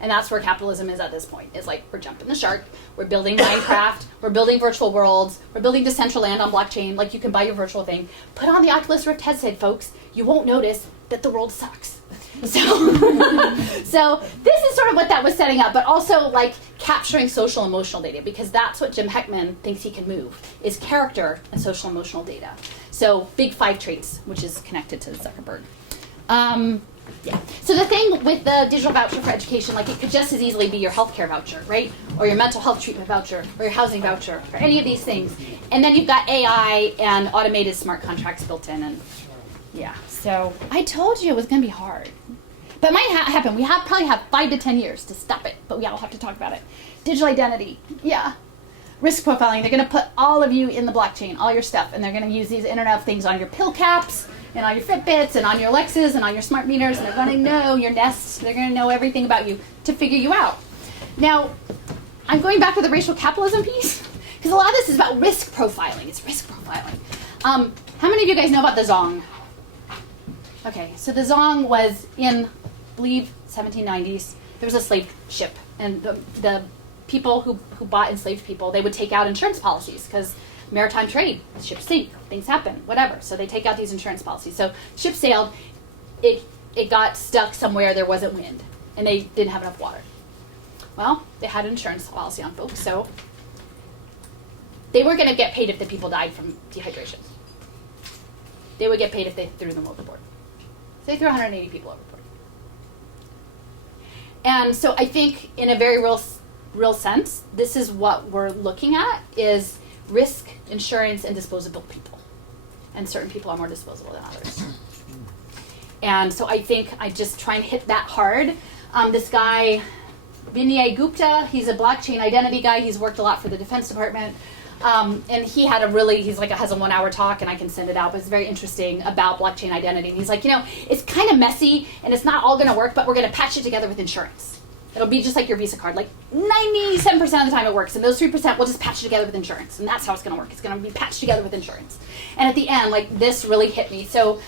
And that's where capitalism is at this point. It's like, we're jumping the shark, we're building Minecraft, we're building virtual worlds, we're building Decentraland on blockchain, like you can buy your virtual thing. Put on the Oculus Rift headset, folks. You won't notice that the world sucks. So this is sort of what that was setting up, but also like capturing social emotional data, because that's what Jim Heckman thinks he can move, is character and social emotional data. So big 5 traits, which is connected to Zuckerberg. Yeah. So the thing with the digital voucher for education, like it could just as easily be your healthcare voucher, right? Or your mental health treatment voucher, or your housing voucher, or any of these things. And then you've got AI and automated smart contracts built in, and yeah. So I told you it was going to be hard. But it might happen. We probably have 5 to 10 years to stop it, but we all have to talk about it. Digital identity, yeah. Risk profiling, they're going to put all of you in the blockchain, all your stuff, and they're going to use these Internet of Things on your pill caps, and on your Fitbits, and on your Alexas, and on your smart meters, and they're going to know your Nest, they're going to know everything about you to figure you out. Now, I'm going back to the racial capitalism piece, because a lot of this is about risk profiling. It's risk profiling. How many of you guys know about the Zong? Okay, so the Zong was in, I believe, 1790s. There was a slave ship, and the people who bought enslaved people, they would take out insurance policies, because maritime trade, ships sink, things happen, whatever. So they take out these insurance policies. So ship sailed, it got stuck somewhere there wasn't wind, and they didn't have enough water. Well, they had an insurance policy on folks, so they weren't going to get paid if the people died from dehydration. They would get paid if they threw them overboard. So they threw 180 people overboard. And so I think in a very real sense, this is what we're looking at, is risk, insurance, and disposable people. And certain people are more disposable than others. And so I think I just try and hit that hard. This guy, Vinay Gupta, he's a blockchain identity guy. He's worked a lot for the Defense Department. And he had has a 1-hour talk, and I can send it out, but it's very interesting about blockchain identity. And he's like, it's kind of messy, and it's not all going to work, but we're going to patch it together with insurance. It'll be just like your Visa card. Like 97% of the time it works. And those 3% will just patch it together with insurance. And that's how it's going to work. It's going to be patched together with insurance. And at the end, like this really hit me. So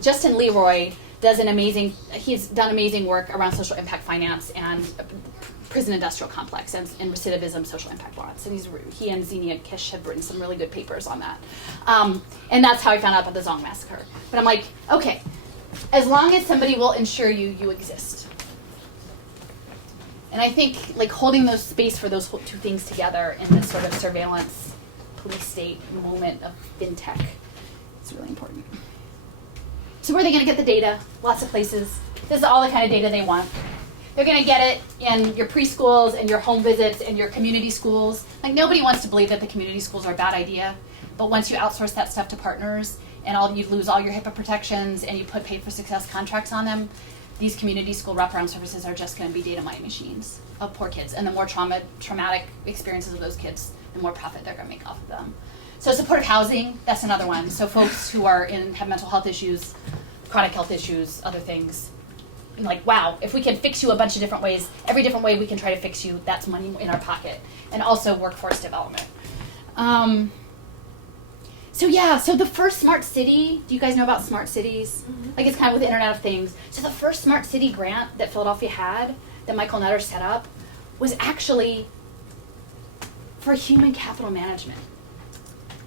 Justin Leroy he's done amazing work around social impact finance and prison industrial complex and recidivism social impact bonds. And he and Xenia Kish have written some really good papers on that. And that's how I found out about the Zong massacre. But I'm like, okay, as long as somebody will ensure you, you exist. And I think like holding those space for those two things together in this sort of surveillance police state moment of fintech is really important. So where are they going to get the data? Lots of places. This is all the kind of data they want. They're going to get it in your preschools and your home visits and your community schools. Like nobody wants to believe that the community schools are a bad idea, but once you outsource that stuff to partners and you lose all your HIPAA protections and you put paid for success contracts on them, these community school wraparound services are just going to be data mining machines of poor kids. And the more traumatic experiences of those kids, the more profit they're going to make off of them. So supportive housing, that's another one. So folks who have mental health issues, chronic health issues, other things. And like, wow, if we can fix you a bunch of different ways, every different way we can try to fix you, that's money in our pocket. And also workforce development. So the first smart city, do you guys know about smart cities? Mm-hmm. Like it's kind of with the Internet of Things. So the first smart city grant that Philadelphia had, that Michael Nutter set up, was actually for human capital management.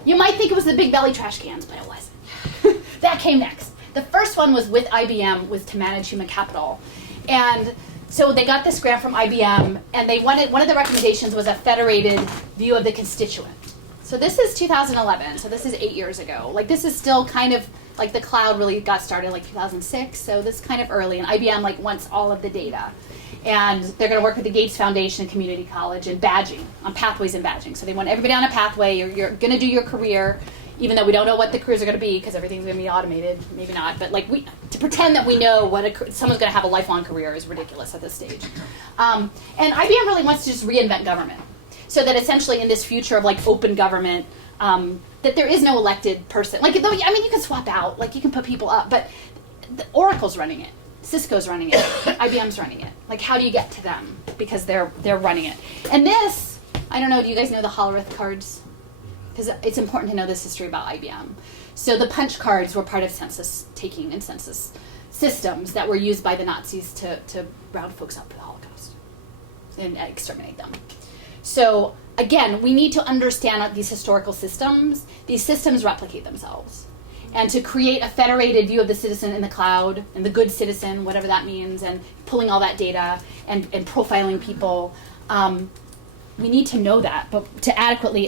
You might think it was the big belly trash cans, but it wasn't. That came next. The first one was with IBM, was to manage human capital. And so they got this grant from IBM, and one of the recommendations was a federated view of the constituent. So this is 2011, so this is 8 years ago. Like this is still kind of, like the cloud really got started like 2006, so this is kind of early, and IBM like wants all of the data. And they're gonna work with the Gates Foundation and Community College and badging, on pathways and badging. So they want everybody on a pathway, you're gonna do your career, even though we don't know what the careers are gonna be, because everything's gonna be automated, maybe not, but like to pretend that we know what someone's gonna have a lifelong career is ridiculous at this stage. And IBM really wants to just reinvent government. So that essentially in this future of like open government, that there is no elected person. Like, you can swap out, like you can put people up, but Oracle's running it, Cisco's running it, IBM's running it. Like, how do you get to them? Because they're running it. And this, I don't know, do you guys know the Hollerith cards? Because it's important to know this history about IBM. So the punch cards were part of census taking and census systems that were used by the Nazis to round folks up for the Holocaust and exterminate them. So again, we need to understand these historical systems. These systems replicate themselves. And to create a federated view of the citizen in the cloud, and the good citizen, whatever that means, and pulling all that data and profiling people, we need to know that, but to accurately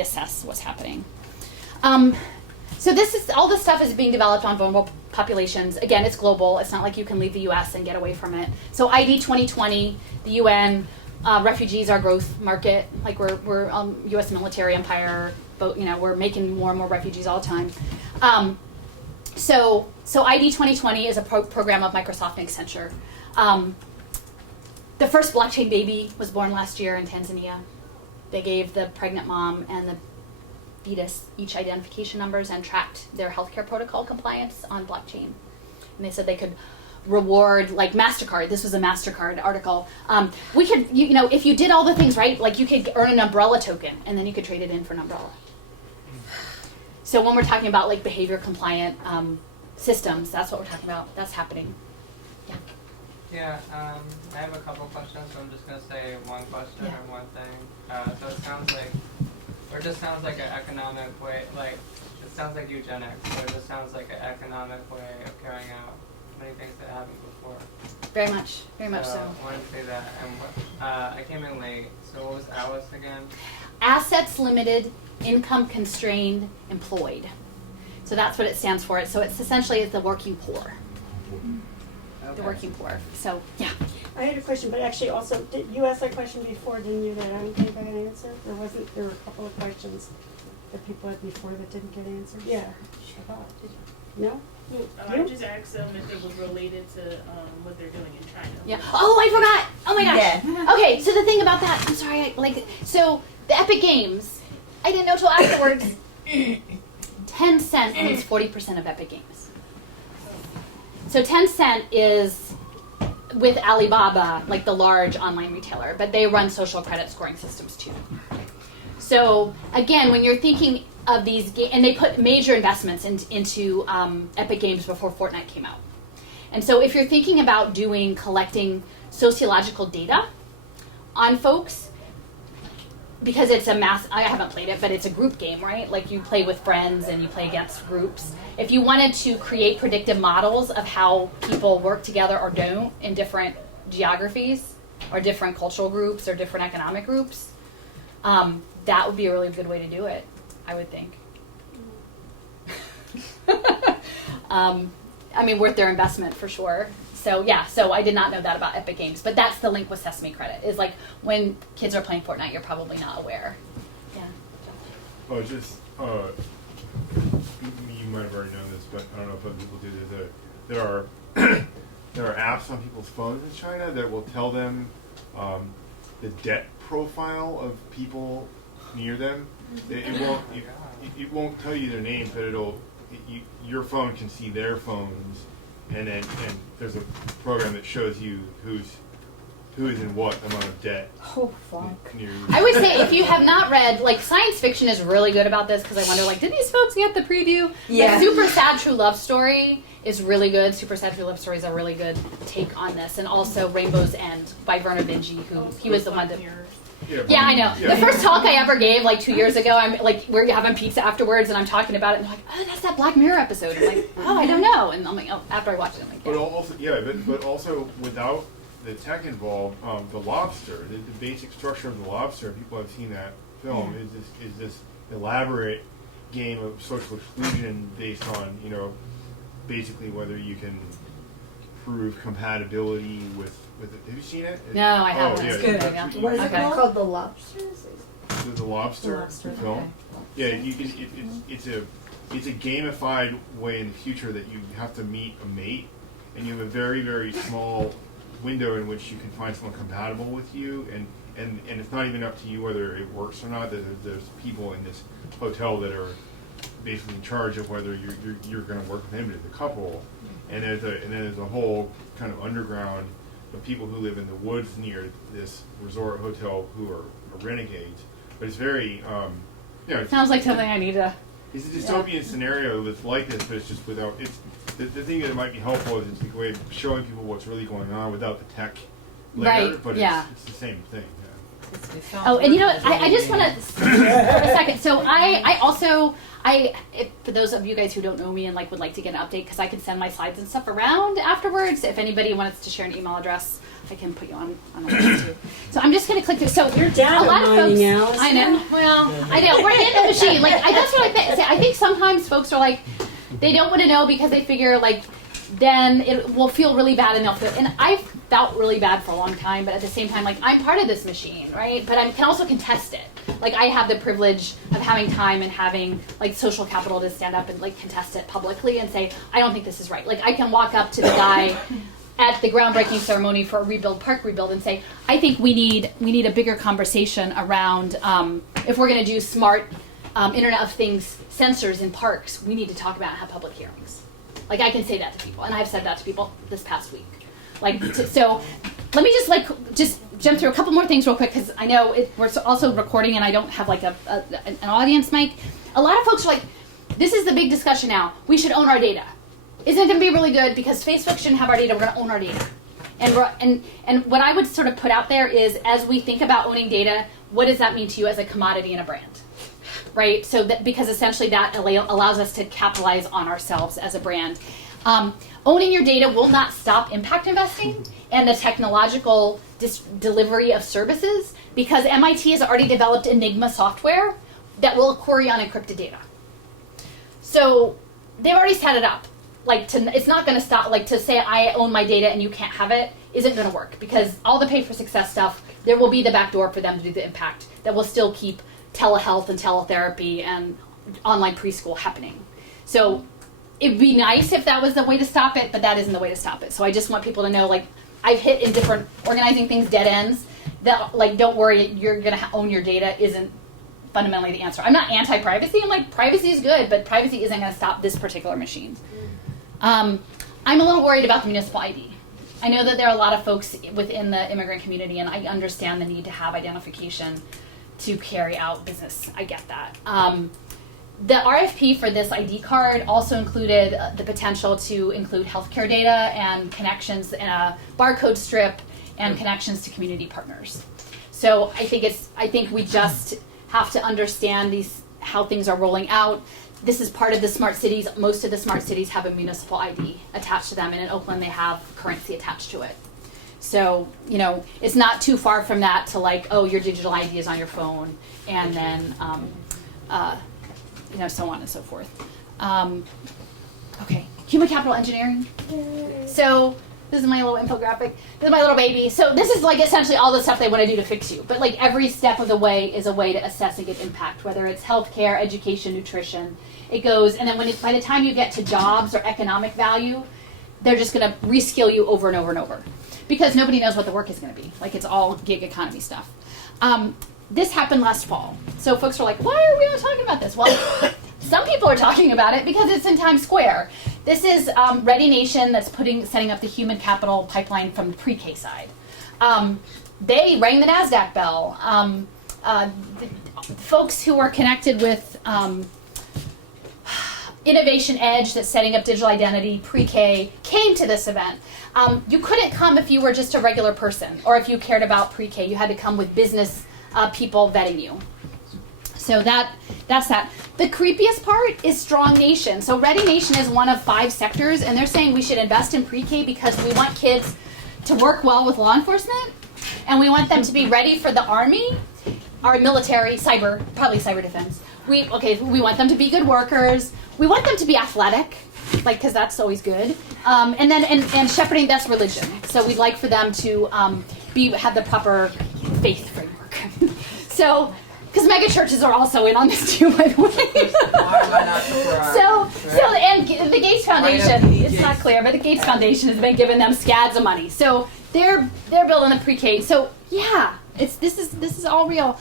assess what's happening. So all this stuff is being developed on vulnerable populations. Again, it's global. It's not like you can leave the US and get away from it. So ID 2020, the UN, refugees are growth market. Like we're U.S. military empire, but we're making more and more refugees all the time. So ID 2020 is a program of Microsoft and Accenture. The first blockchain baby was born last year in Tanzania. They gave the pregnant mom and the fetus each identification numbers and tracked their healthcare protocol compliance on blockchain. And they said they could reward, like MasterCard. This was a MasterCard article. We could, if you did all the things right, like you could earn an umbrella token, and then you could trade it in for an umbrella. So when we're talking about like behavior compliant systems, that's what we're talking about. That's happening. Yeah. Yeah, I have a couple questions, so I'm just going to say one question or one thing. So it sounds like an economic way, like, it sounds like eugenics, or it just sounds like an economic way of carrying out many things that happened before. Very much so. I wanted to say that. And I came in late, so what was ALICE again? Assets limited, income constrained, employed. So that's what it stands for. So it's essentially the working poor. Okay. The working poor. So, yeah. I had a question, but actually also, you asked that question before, didn't you, that I don't think I got an answer? There were a couple of questions that people had before that didn't get answered? Yeah, I thought. No? I just asked them if it was related to what they're doing in China. Yeah. Oh, I forgot. Oh my gosh. Yeah. Okay, so the thing about that, I'm sorry, so the Epic Games, I didn't know till afterwards, 10 owns 40% of Epic Games. So Tencent is with Alibaba, like the large online retailer, but they run social credit scoring systems too. So again, when you're thinking of these and they put major investments into Epic Games before Fortnite came out. And so if you're thinking about collecting sociological data on folks, because it's I haven't played it, but it's a group game, right? Like you play with friends and you play against groups. If you wanted to create predictive models of how people work together or don't in different geographies or different cultural groups or different economic groups, that would be a really good way to do it, I would think. I mean, worth their investment for sure. So yeah, so I did not know that about Epic Games, but that's the link with Sesame Credit, is like when kids are playing Fortnite, you're probably not aware. Yeah. Oh, just, you might have already known this, but I don't know if other people do this. There are there are apps on people's phones in China that will tell them the debt profile of people near them. It won't tell you their names, but your phone can see their phones, and there's a program that shows you who is in what amount of debt. Oh, fuck. Near you. I would say if you have not read, like, science fiction is really good about this, because I wonder, like, did these folks get the preview? Yeah. Like, Super Sad True Love Story is really good. Super Sad True Love Story is a really good take on this. And also Rainbow's End by Werner Vinge, he was the one that... Yeah, I know. Yeah. The first talk I ever gave, like 2 years ago, I'm like, we're having pizza afterwards, and I'm talking about it, and they're like, oh, that's that Black Mirror episode. I'm like, oh, I don't know. And I'm like, oh, after I watched it, I'm like, yeah. But also without the tech involved, the lobster, the basic structure of the lobster, people have seen that film, is this elaborate game of social exclusion based on, basically whether you can prove compatibility with it. Have you seen it? No, I haven't. Yeah, It's good. that's What is it Okay. called? The Lobsters? The lobster, the film. okay. Yeah, it's a gamified way in the future that you have to meet a mate, and you have a very, very small window in which you can find someone compatible with you, and it's not even up to you whether it works or not. There's people in this hotel that are basically in charge of whether you're going to work with him as a couple, and then there's a whole kind of underground of people who live in the woods near this resort hotel who are renegades. But it's very, Sounds like something I need to... it's a dystopian scenario that's like this, but it's just without. It's the thing that might be helpful is it's a way of showing people what's really going on without the tech layer. Right, But yeah. it's the same thing. Yeah. Oh, and you know what? I just want to for a second. So I also for those of you guys who don't know me and like would like to get an update, because I can send my slides and stuff around afterwards. If anybody wants to share an email address, I can put you on a list too. So I'm just going to click through. So You're data a lot of folks, mining, Alice. I know. Well, I know we're in the machine. Like that's what I think. I think sometimes folks are like they don't want to know because they figure like then it will feel really bad and they'll feel. And I've felt really bad for a long time, but at the same time, like I'm part of this machine, right? But I can also contest it. Like I have the privilege of having time and having like social capital to stand up and like contest it publicly and say, I don't think this is right. Like I can walk up to the guy at the groundbreaking ceremony for a park rebuild and say, I think we need a bigger conversation around if we're going to do smart Internet of Things sensors in parks, we need to talk about and have public hearings. Like I can say that to people, and I've said that to people this past week. Like so, let me just jump through a couple more things real quick because I know we're also recording and I don't have like an audience mic. A lot of folks are like, this is the big discussion now. We should own our data. Isn't it going to be really good because Facebook shouldn't have our data? We're going to own our data. And what I would sort of put out there is, as we think about owning data, what does that mean to you as a commodity and a brand? Right? So that because essentially that allows us to capitalize on ourselves as a brand. Owning your data will not stop impact investing and the technological delivery of services because MIT has already developed Enigma software that will query unencrypted data. So they've already set it up. It's not going to stop. Like to say I own my data and you can't have it isn't going to work because all the pay for success stuff, there will be the back door for them to do the impact that will still keep telehealth and teletherapy and online preschool happening. So it'd be nice if that was the way to stop it, but that isn't the way to stop it. So I just want people to know, like, I've hit in different organizing things dead ends that, like, don't worry, you're going to own your data isn't fundamentally the answer. I'm not anti-privacy. I'm like, privacy is good, but privacy isn't going to stop this particular machine. I'm a little worried about the municipal ID. I know that there are a lot of folks within the immigrant community, and I understand the need to have identification to carry out business. I get that. The RFP for this ID card also included the potential to include healthcare data and connections in a barcode strip and connections to community partners. So I think we just have to understand how things are rolling out. This is part of the smart cities. Most of the smart cities have a municipal ID attached to them, and in Oakland they have currency attached to it. So, it's not too far from that to your digital ID is on your phone, and then, so on and so forth. Okay, human capital engineering. So, this is my little infographic. This is my little baby. So this is essentially all the stuff they want to do to fix you. But every step of the way is a way to assess and get impact, whether it's healthcare, education, nutrition. It goes, and then by the time you get to jobs or economic value, they're just going to reskill you over and over and over. Because nobody knows what the work is going to be. It's all gig economy stuff. This happened last fall. So folks are like, why are we not talking about this? Well, some people are talking about it because it's in Times Square. This is Ready Nation that's setting up the human capital pipeline from the pre-K side. They rang the NASDAQ bell. The folks who are connected with Innovation Edge that's setting up digital identity pre-K came to this event. You couldn't come if you were just a regular person or if you cared about pre-K. You had to come with business people vetting you. So that's that. The creepiest part is Strong Nation. So Ready Nation is one of 5 sectors, and they're saying we should invest in pre-K because we want kids to work well with law enforcement, and we want them to be ready for the Army, our military, probably cyber defense. We want them to be good workers. We want them to be athletic, because that's always good. And shepherding, that's religion. So we'd like for them to have the proper faith framework. So, because mega churches are also in on this too, by the way. And the Gates Foundation, it's not clear, but the Gates Foundation has been giving them scads of money. So they're building the pre-K. So yeah, this is all real.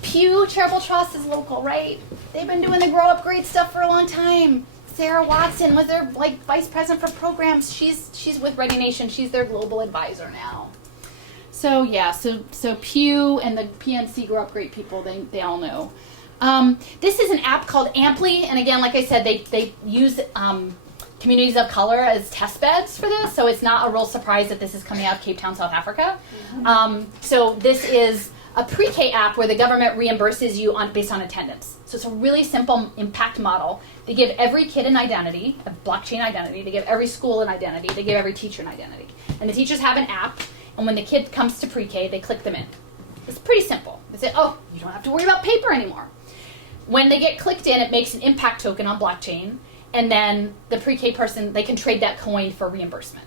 Pew Charitable Trust is local, right? They've been doing the Grow Up Great stuff for a long time. Sarah Watson was their vice president for programs. She's with Ready Nation. She's their global advisor now. So yeah, so Pew and the PNC Grow Up Great people, they all know. This is an app called Amply, and again, like I said, they use communities of color as test beds for this, so it's not a real surprise that this is coming out of Cape Town, South Africa. So this is a pre-K app where the government reimburses you based on attendance. So it's a really simple impact model. They give every kid an identity, a blockchain identity. They give every school an identity. They give every teacher an identity. And the teachers have an app, and when the kid comes to pre-K, they click them in. It's pretty simple. They say, oh, you don't have to worry about paper anymore. When they get clicked in, it makes an impact token on blockchain, and then the pre-K person, they can trade that coin for reimbursement.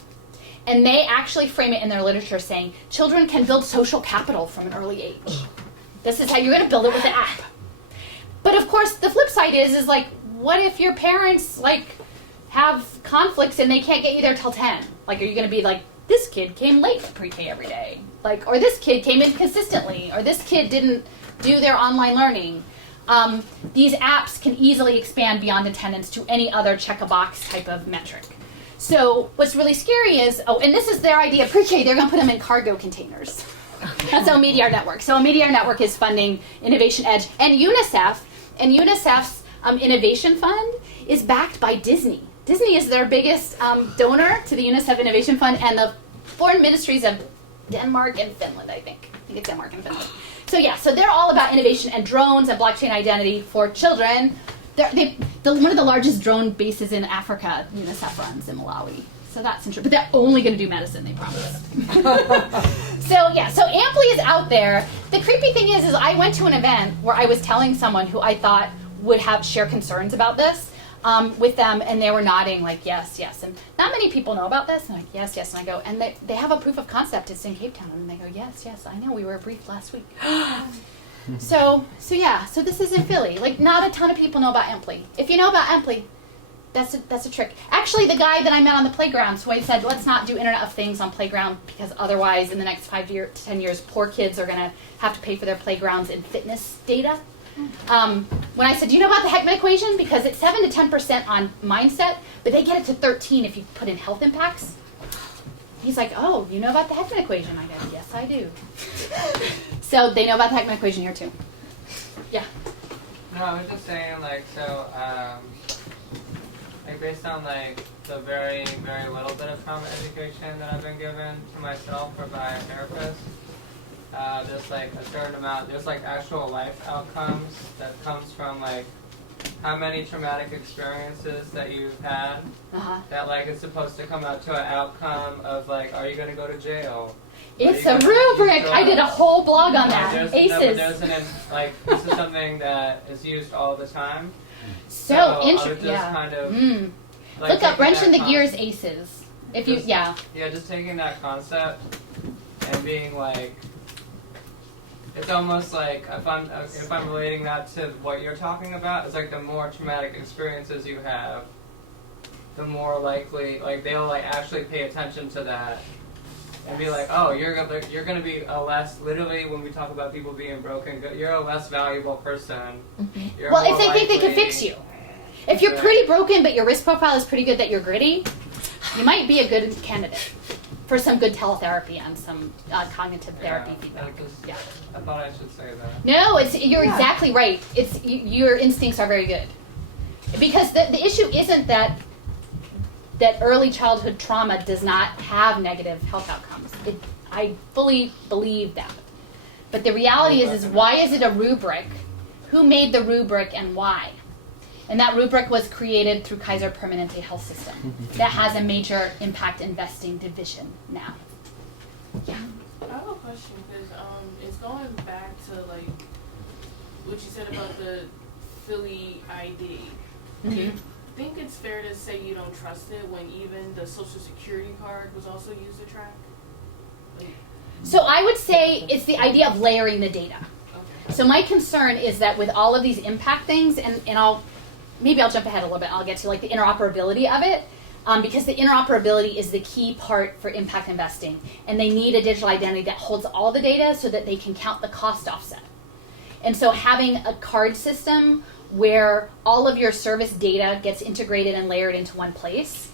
And they actually frame it in their literature saying, children can build social capital from an early age. This is how you're going to build it with an app. But of course, the flip side is what if your parents, have conflicts and they can't get you there till 10? Are you going to be this kid came late to pre-K every day? Or this kid came in consistently, or this kid didn't do their online learning. These apps can easily expand beyond attendance to any other check-a-box type of metric. So what's really scary is, and this is their idea, pre-K, they're going to put them in cargo containers. That's Ometeor Network. So Ometeor Network is funding Innovation Edge and UNICEF, and UNICEF's Innovation Fund is backed by Disney. Disney is their biggest donor to the UNICEF Innovation Fund, and the foreign ministries of Denmark and Finland, I think. I think it's Denmark and Finland. So yeah, so they're all about innovation and drones and blockchain identity for children. One of the largest drone bases in Africa, UNICEF runs in Malawi. So that's interesting. But they're only going to do medicine, they promise. So Amply is out there. The creepy thing is I went to an event where I was telling someone who I thought would share concerns about this with them, and they were nodding yes, yes. And not many people know about this. And I'm like, yes, yes. And I go, and they have a proof of concept. It's in Cape Town. And they go, yes, yes, I know. We were briefed last week. So this is in Philly. Not a ton of people know about Amply. If you know about Amply, that's a trick. Actually, the guy that I met on the playground, so I said, let's not do Internet of Things on playground because otherwise, in the next 5 to 10 years, poor kids are going to have to pay for their playgrounds in fitness data. When I said, do you know about the Heckman equation? Because it's 7 to 10% on mindset, but they get it to 13 if you put in health impacts. he's like, oh, you know about the Heckman equation? I go, yes, I do. So they know about the Heckman equation here too. Yeah. No, I was just saying, like, so, like, based on, like, the very, very little bit of trauma education that I've been given to myself or by a therapist, there's, like, a certain amount, there's, like, actual life outcomes that comes from, like, how many traumatic experiences that you've had that, like, is supposed to come out to an outcome of, like, are you going to go to jail? It's a rubric. I did a whole blog on that. There's, ACEs. No, but there's like, this is something that is used all the time. So I would interesting. just Yeah. kind of, like, Look up taking wrench in the that gears ACEs. If you, Just- yeah. Yeah, just taking that concept and being like, it's almost like if I'm relating that to what you're talking about, it's like the more traumatic experiences you have, the more likely, like, they'll, like, actually pay attention to that and be like, oh, you're gonna be a less, literally when we talk about people being broken, you're a less valuable person. You're Well, more if they think they can likely- fix you. If you're pretty broken, but your risk profile is pretty good that you're gritty, you might be a good candidate for some good teletherapy and some cognitive therapy Yeah, feedback. that just- Yeah. I thought I should say that. No, you're exactly right. Your instincts are very good. Because the issue isn't that early childhood trauma does not have negative health outcomes. I fully believe that. But the reality is why is it a rubric? Who made the rubric and why? And that rubric was created through Kaiser Permanente Health System. That has a major impact investing division now. Yeah. I have a question because it's going back to like what you said about the Philly ID. Do you think it's fair to say you don't trust it when even the Social Security card was also used to track? Like, So I would say it's the idea of layering the data. okay. So my concern is that with all of these impact things, and I'll jump ahead a little bit. I'll get to like the interoperability of it, because the interoperability is the key part for impact investing, and they need a digital identity that holds all the data so that they can count the cost offset. And so having a card system where all of your service data gets integrated and layered into one place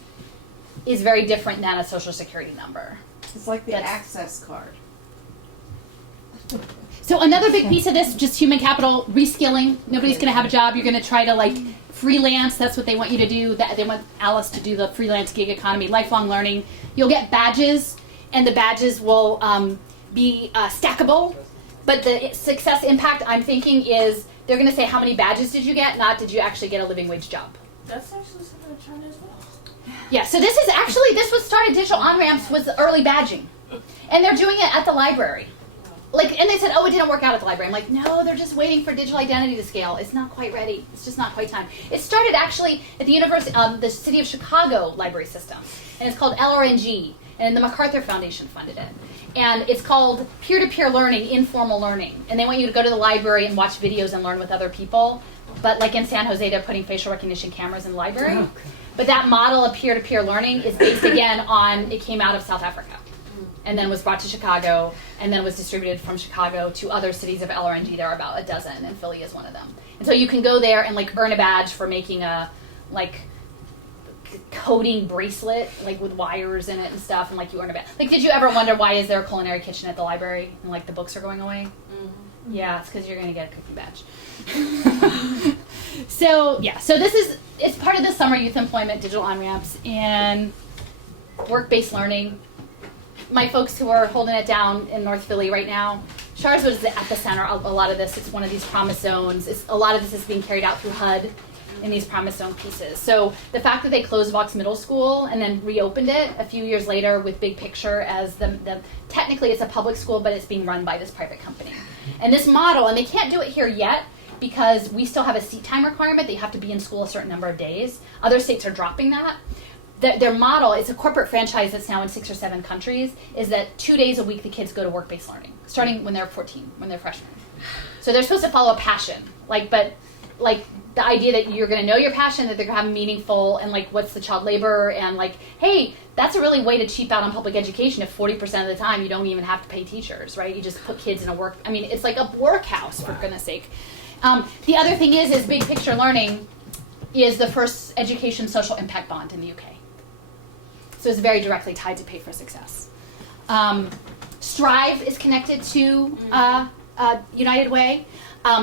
is very different than a social security number. It's like the That's- access card. So another big piece of this, just human capital, reskilling. Nobody's going to have a job. You're going to try to like freelance. That's what they want you to do. They want Alice to do the freelance gig economy, lifelong learning. You'll get badges, and the badges will be stackable. But the success impact I'm thinking is they're going to say how many badges did you get, not did you actually get a living wage job. That's actually something I'm trying to as well. Yeah, so this was started, digital on-ramps was early badging. And they're doing it at the library. Like, and they said, oh, it didn't work out at the library. I'm like, no, they're just waiting for digital identity to scale. It's not quite ready. It's just not quite time. It started actually at the university, the City of Chicago library system. And it's called LRNG. And the MacArthur Foundation funded it. And it's called peer-to-peer learning, informal learning. And they want you to go to the library and watch videos and learn with other people. But like in San Jose, they're putting facial recognition cameras in the library. But that model of peer-to-peer learning is based, again, on, it came out of South Africa. And then was brought to Chicago, and then was distributed from Chicago to other cities of LRNG. There are about a dozen, and Philly is one of them. And so you can go there and like earn a badge for making a like coding bracelet, like with wires in it and stuff, and like you earn a badge. Like, did you ever wonder why is there a culinary kitchen at the library and like the books are going away? Mm-hmm. Yeah, it's because you're going to get a cookie badge. So yeah, so it's part of the summer youth employment digital on-ramps and work-based learning. My folks who are holding it down in North Philly right now, Sharswood is at the center of a lot of this. It's one of these promise zones. A lot of this is being carried out through HUD in these promise zone pieces. So the fact that they closed Vox Middle School and then reopened it a few years later with Big Picture as the technically it's a public school, but it's being run by this private company. And this model, and they can't do it here yet because we still have a seat time requirement that you have to be in school a certain number of days. Other states are dropping that. Their model, it's a corporate franchise that's now in 6 or 7 countries, is that 2 days a week the kids go to work-based learning, starting when they're 14, when they're freshmen. So they're supposed to follow a passion, but the idea that you're going to know your passion, that they're going to have meaningful, and like what's the child labor, and like, hey, that's a really way to cheap out on public education if 40% of the time you don't even have to pay teachers, right? You just put kids in a work, I mean, it's like a workhouse, for goodness sake. The other thing is Big Picture Learning is the first education social impact bond in the UK. So it's very directly tied to pay for success. Strive is connected to United Way.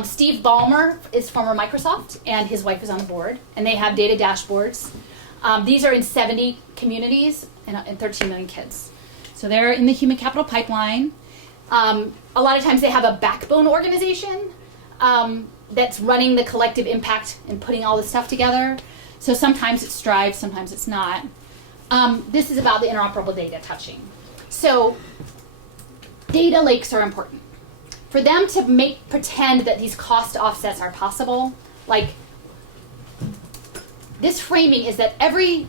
Steve Ballmer is former Microsoft, and his wife is on the board, and they have data dashboards. These are in 70 communities and 13 million kids. So they're in the human capital pipeline. A lot of times they have a backbone organization that's running the collective impact and putting all this stuff together. So sometimes it's Strive, sometimes it's not. This is about the interoperable data touching. So data lakes are important. For them to pretend that these cost offsets are possible, like this framing is that every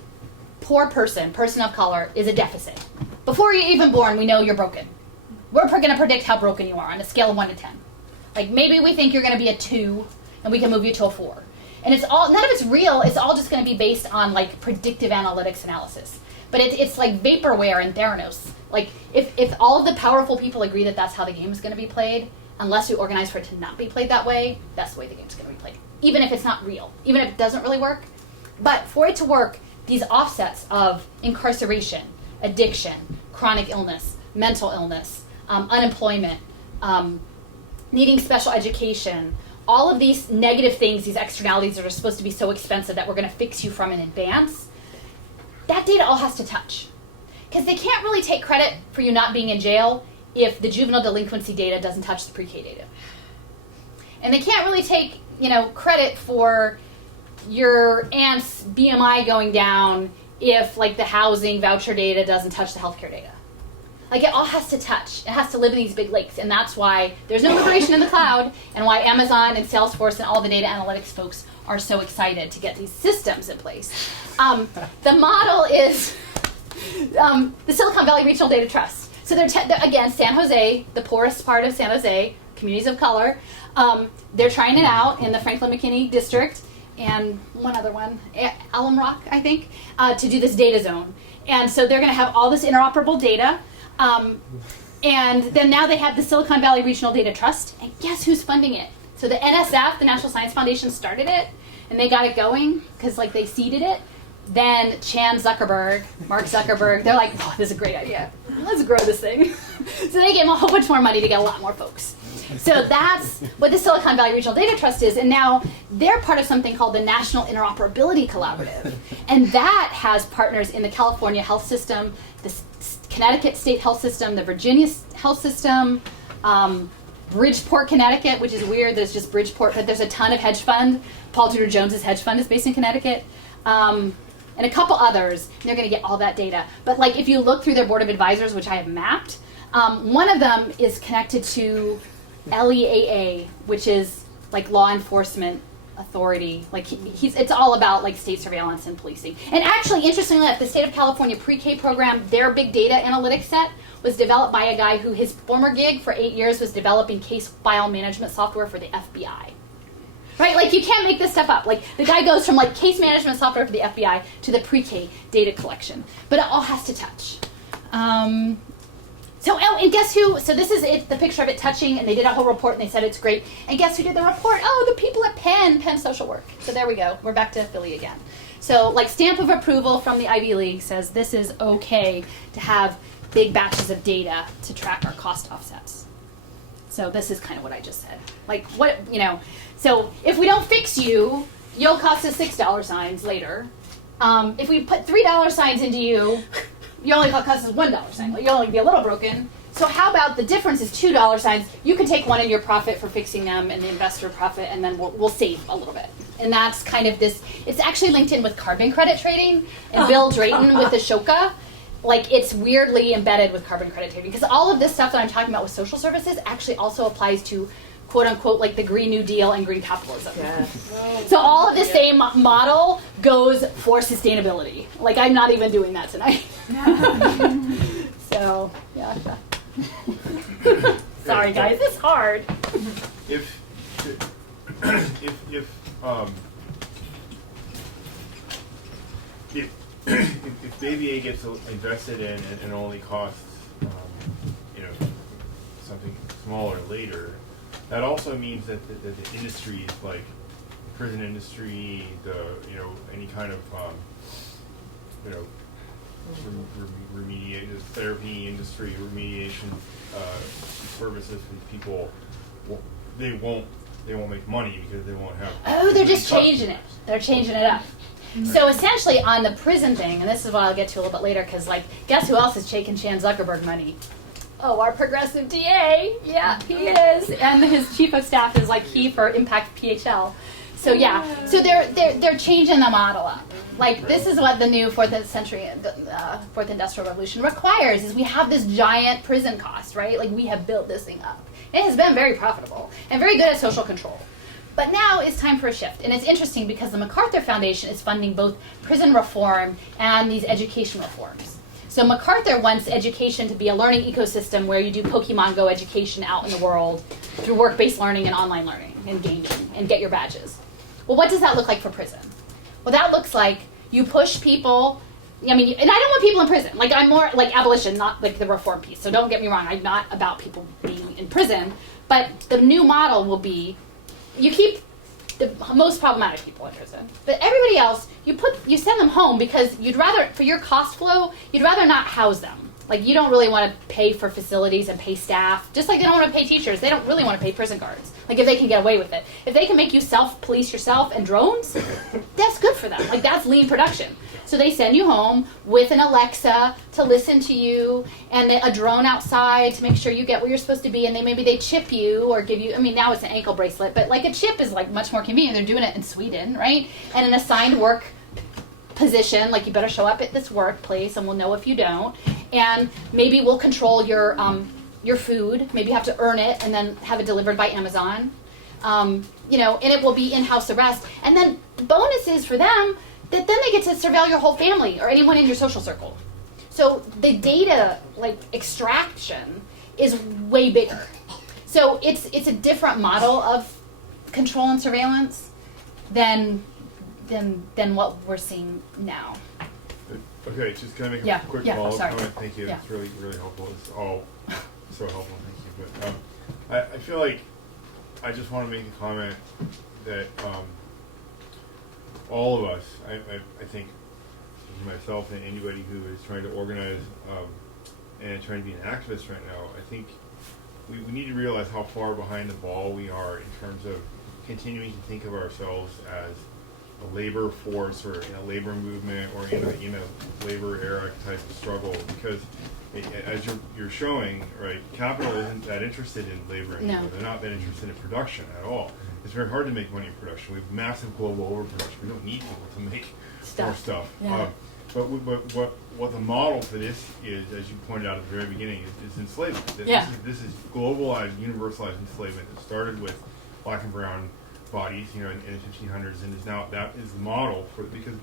poor person of color, is a deficit. Before you're even born, we know you're broken. We're going to predict how broken you are on a scale of 1 to 10. Like maybe we think you're going to be a 2, and we can move you to a 4. And it's all, none of it's real. It's all just going to be based on like predictive analytics analysis. But it's like vaporware and Theranos. Like if all of the powerful people agree that that's how the game is going to be played, unless we organize for it to not be played that way, that's the way the game's going to be played. Even if it's not real, even if it doesn't really work. But for it to work, these offsets of incarceration, addiction, chronic illness, mental illness, unemployment, needing special education, all of these negative things, these externalities that are supposed to be so expensive that we're going to fix you from in advance, that data all has to touch. Because they can't really take credit for you not being in jail if the juvenile delinquency data doesn't touch the pre-K data. And they can't really take, credit for your aunt's BMI going down if like the housing voucher data doesn't touch the healthcare data. Like it all has to touch. It has to live in these big lakes, and that's why there's no liberation in the cloud, and why Amazon and Salesforce and all the data analytics folks are so excited to get these systems in place. The model is the Silicon Valley Regional Data Trust. So they're again, San Jose, the poorest part of San Jose, communities of color. They're trying it out in the Franklin McKinney district and one other one, Alum Rock, I think, to do this data zone. And so they're going to have all this interoperable data. And then now they have the Silicon Valley Regional Data Trust, and guess who's funding it? So the NSF, the National Science Foundation, started it, and they got it going because like they seeded it. Then Mark Zuckerberg, they're like, oh, this is a great idea. Let's grow this thing. So they gave them a whole bunch more money to get a lot more folks. So that's what the Silicon Valley Regional Data Trust is, and now they're part of something called the National Interoperability Collaborative. And that has partners in the California health system, the Connecticut state health system, the Virginia health system, Bridgeport, Connecticut, which is weird, there's just Bridgeport, but there's a ton of hedge fund. Paul Tudor Jones's hedge fund is based in Connecticut. And a couple others, and they're going to get all that data. But like if you look through their board of advisors, which I have mapped, one of them is connected to LEAA, which is like law enforcement authority. Like it's all about like state surveillance and policing. And actually, interestingly enough, the state of California pre-K program, their big data analytics set was developed by a guy who his former gig for 8 years was developing case file management software for the FBI. Right, like you can't make this stuff up. Like the guy goes from like case management software for the FBI to the pre-K data collection, but it all has to touch. And guess who? So this is it, the picture of it touching, and they did a whole report, and they said it's great. And guess who did the report? Oh, the people at Penn Social Work. So there we go. We're back to Philly again. So like stamp of approval from the Ivy League says this is okay to have big batches of data to track our cost offsets. So this is kind of what I just said. Like what, so if we don't fix you, you'll cost us $6 signs later. If we put $3 signs into you, you only cost us $1 sign. You'll only be a little broken. So how about the difference is $2 signs? You can take one in your profit for fixing them and the investor profit, and then we'll save a little bit. And that's kind of this, it's actually linked in with carbon credit trading, and Bill Drayton with Ashoka. Like it's weirdly embedded with carbon credit trading, because all of this stuff that I'm talking about with social services actually also applies to quote unquote like the Green New Deal and green capitalism. Yes. So all of the same model goes for sustainability. Like I'm not even doing that tonight. So yeah. Sorry guys, it's hard. If Baby A gets invested in and only costs something smaller later, that also means that the industries like prison industry, any kind of remediate the therapy industry, remediation services for people. They won't make money because they won't have. Oh, they're just changing it. They're changing it up. So essentially, on the prison thing, and this is what I'll get to a little bit later, because guess who else is taking Chan Zuckerberg money? Oh, our progressive DA. Yeah, he is, and his chief of staff is key for Impact PHL. So so they're changing the model up. This is what the new fourth industrial revolution requires: is we have this giant prison cost, right? We have built this thing up. It has been very profitable and very good at social control. But now it's time for a shift. And it's interesting because the MacArthur Foundation is funding both prison reform and these education reforms. So MacArthur wants education to be a learning ecosystem where you do Pokemon Go education out in the world through work-based learning and online learning and gaming and get your badges. Well, what does that look like for prison? Well, that looks like you push people. And I don't want people in prison. I'm more abolition, not the reform piece. So don't get me wrong. I'm not about people being in prison. But the new model will be you keep the most problematic people in prison. But everybody else, you send them home because you'd rather, for your cost flow, you'd rather not house them. You don't really want to pay for facilities and pay staff. Just like they don't want to pay teachers, they don't really want to pay prison guards. If they can get away with it. If they can make you self-police yourself and drones, that's good for them. That's lean production. So they send you home with an Alexa to listen to you and a drone outside to make sure you get where you're supposed to be, and maybe they chip you or give you, now it's an ankle bracelet, but a chip is much more convenient. They're doing it in Sweden, right? And an assigned work position, you better show up at this workplace and we'll know if you don't. And maybe we'll control your food. Maybe you have to earn it and then have it delivered by Amazon. And it will be in-house arrest. And then bonuses for them, that then they get to surveil your whole family or anyone in your social circle. So the data extraction is way bigger. So it's a different model of control and surveillance than what we're seeing now. Okay, just can I make a quick follow-up comment? Thank you. It's really, really helpful. It's all so helpful. Thank you. But I feel like I just want to make a comment that all of us, I think, myself and anybody who is trying to organize and trying to be an activist right now, I think we need to realize how far behind the ball we are in terms of continuing to think of ourselves as a labor force or in a labor movement or in a labor era type of struggle, because as you're showing, right, capital isn't that interested in labor anymore. No. They're not that interested in production at all. It's very hard to make money in production. We have massive global overproduction. We don't need people to make more stuff. Yeah. But what the model for this is, as you pointed out at the very beginning, is enslavement. This is globalized, universalized enslavement that started with black and brown bodies, in the 1500s, and is now that is the model for, because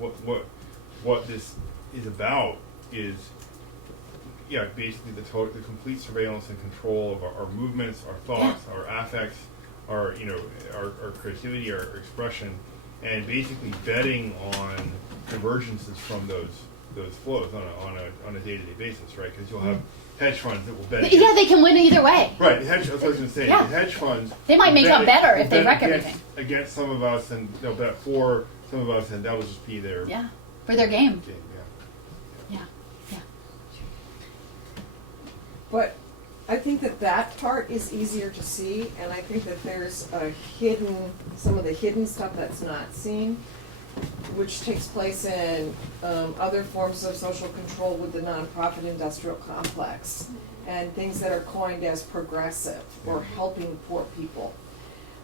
what this is about is basically the complete surveillance and control of our movements, our thoughts, our affects, our creativity, our expression, and basically betting on convergences from those flows on a day-to-day basis, right? Because you'll have hedge funds that will bet. Yeah, they can win either way. Right. That's what I was going to say. Yeah. The hedge funds. They might make up better if they wreck everything. Against some of us, and they'll bet for some of us, and that will just be their. Yeah. For their game. Yeah. But I think that part is easier to see, and I think that there's some of the hidden stuff that's not seen, which takes place in other forms of social control with the nonprofit industrial complex, and things that are coined as progressive or helping poor people.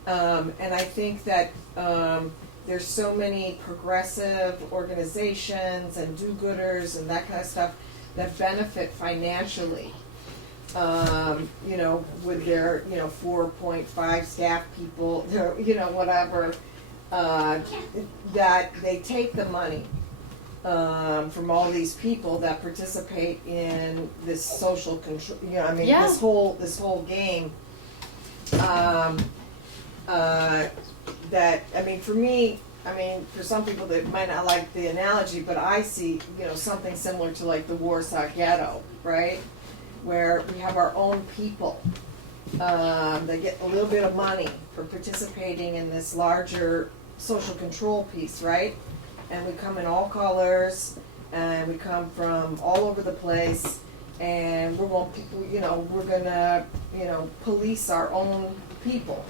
And I think that there's so many progressive organizations and do-gooders and that kind of stuff that benefit financially, with their, 4.5 staff people, whatever, that they take the money from all these people that participate in this social control, this whole game. For me, for some people that might not like the analogy, but I see, something similar to like the Warsaw Ghetto, right? Where we have our own people that get a little bit of money for participating in this larger social control piece, right? And we come in all colors, and we come from all over the place, and we want people, you know, we're gonna, you know, police our own people.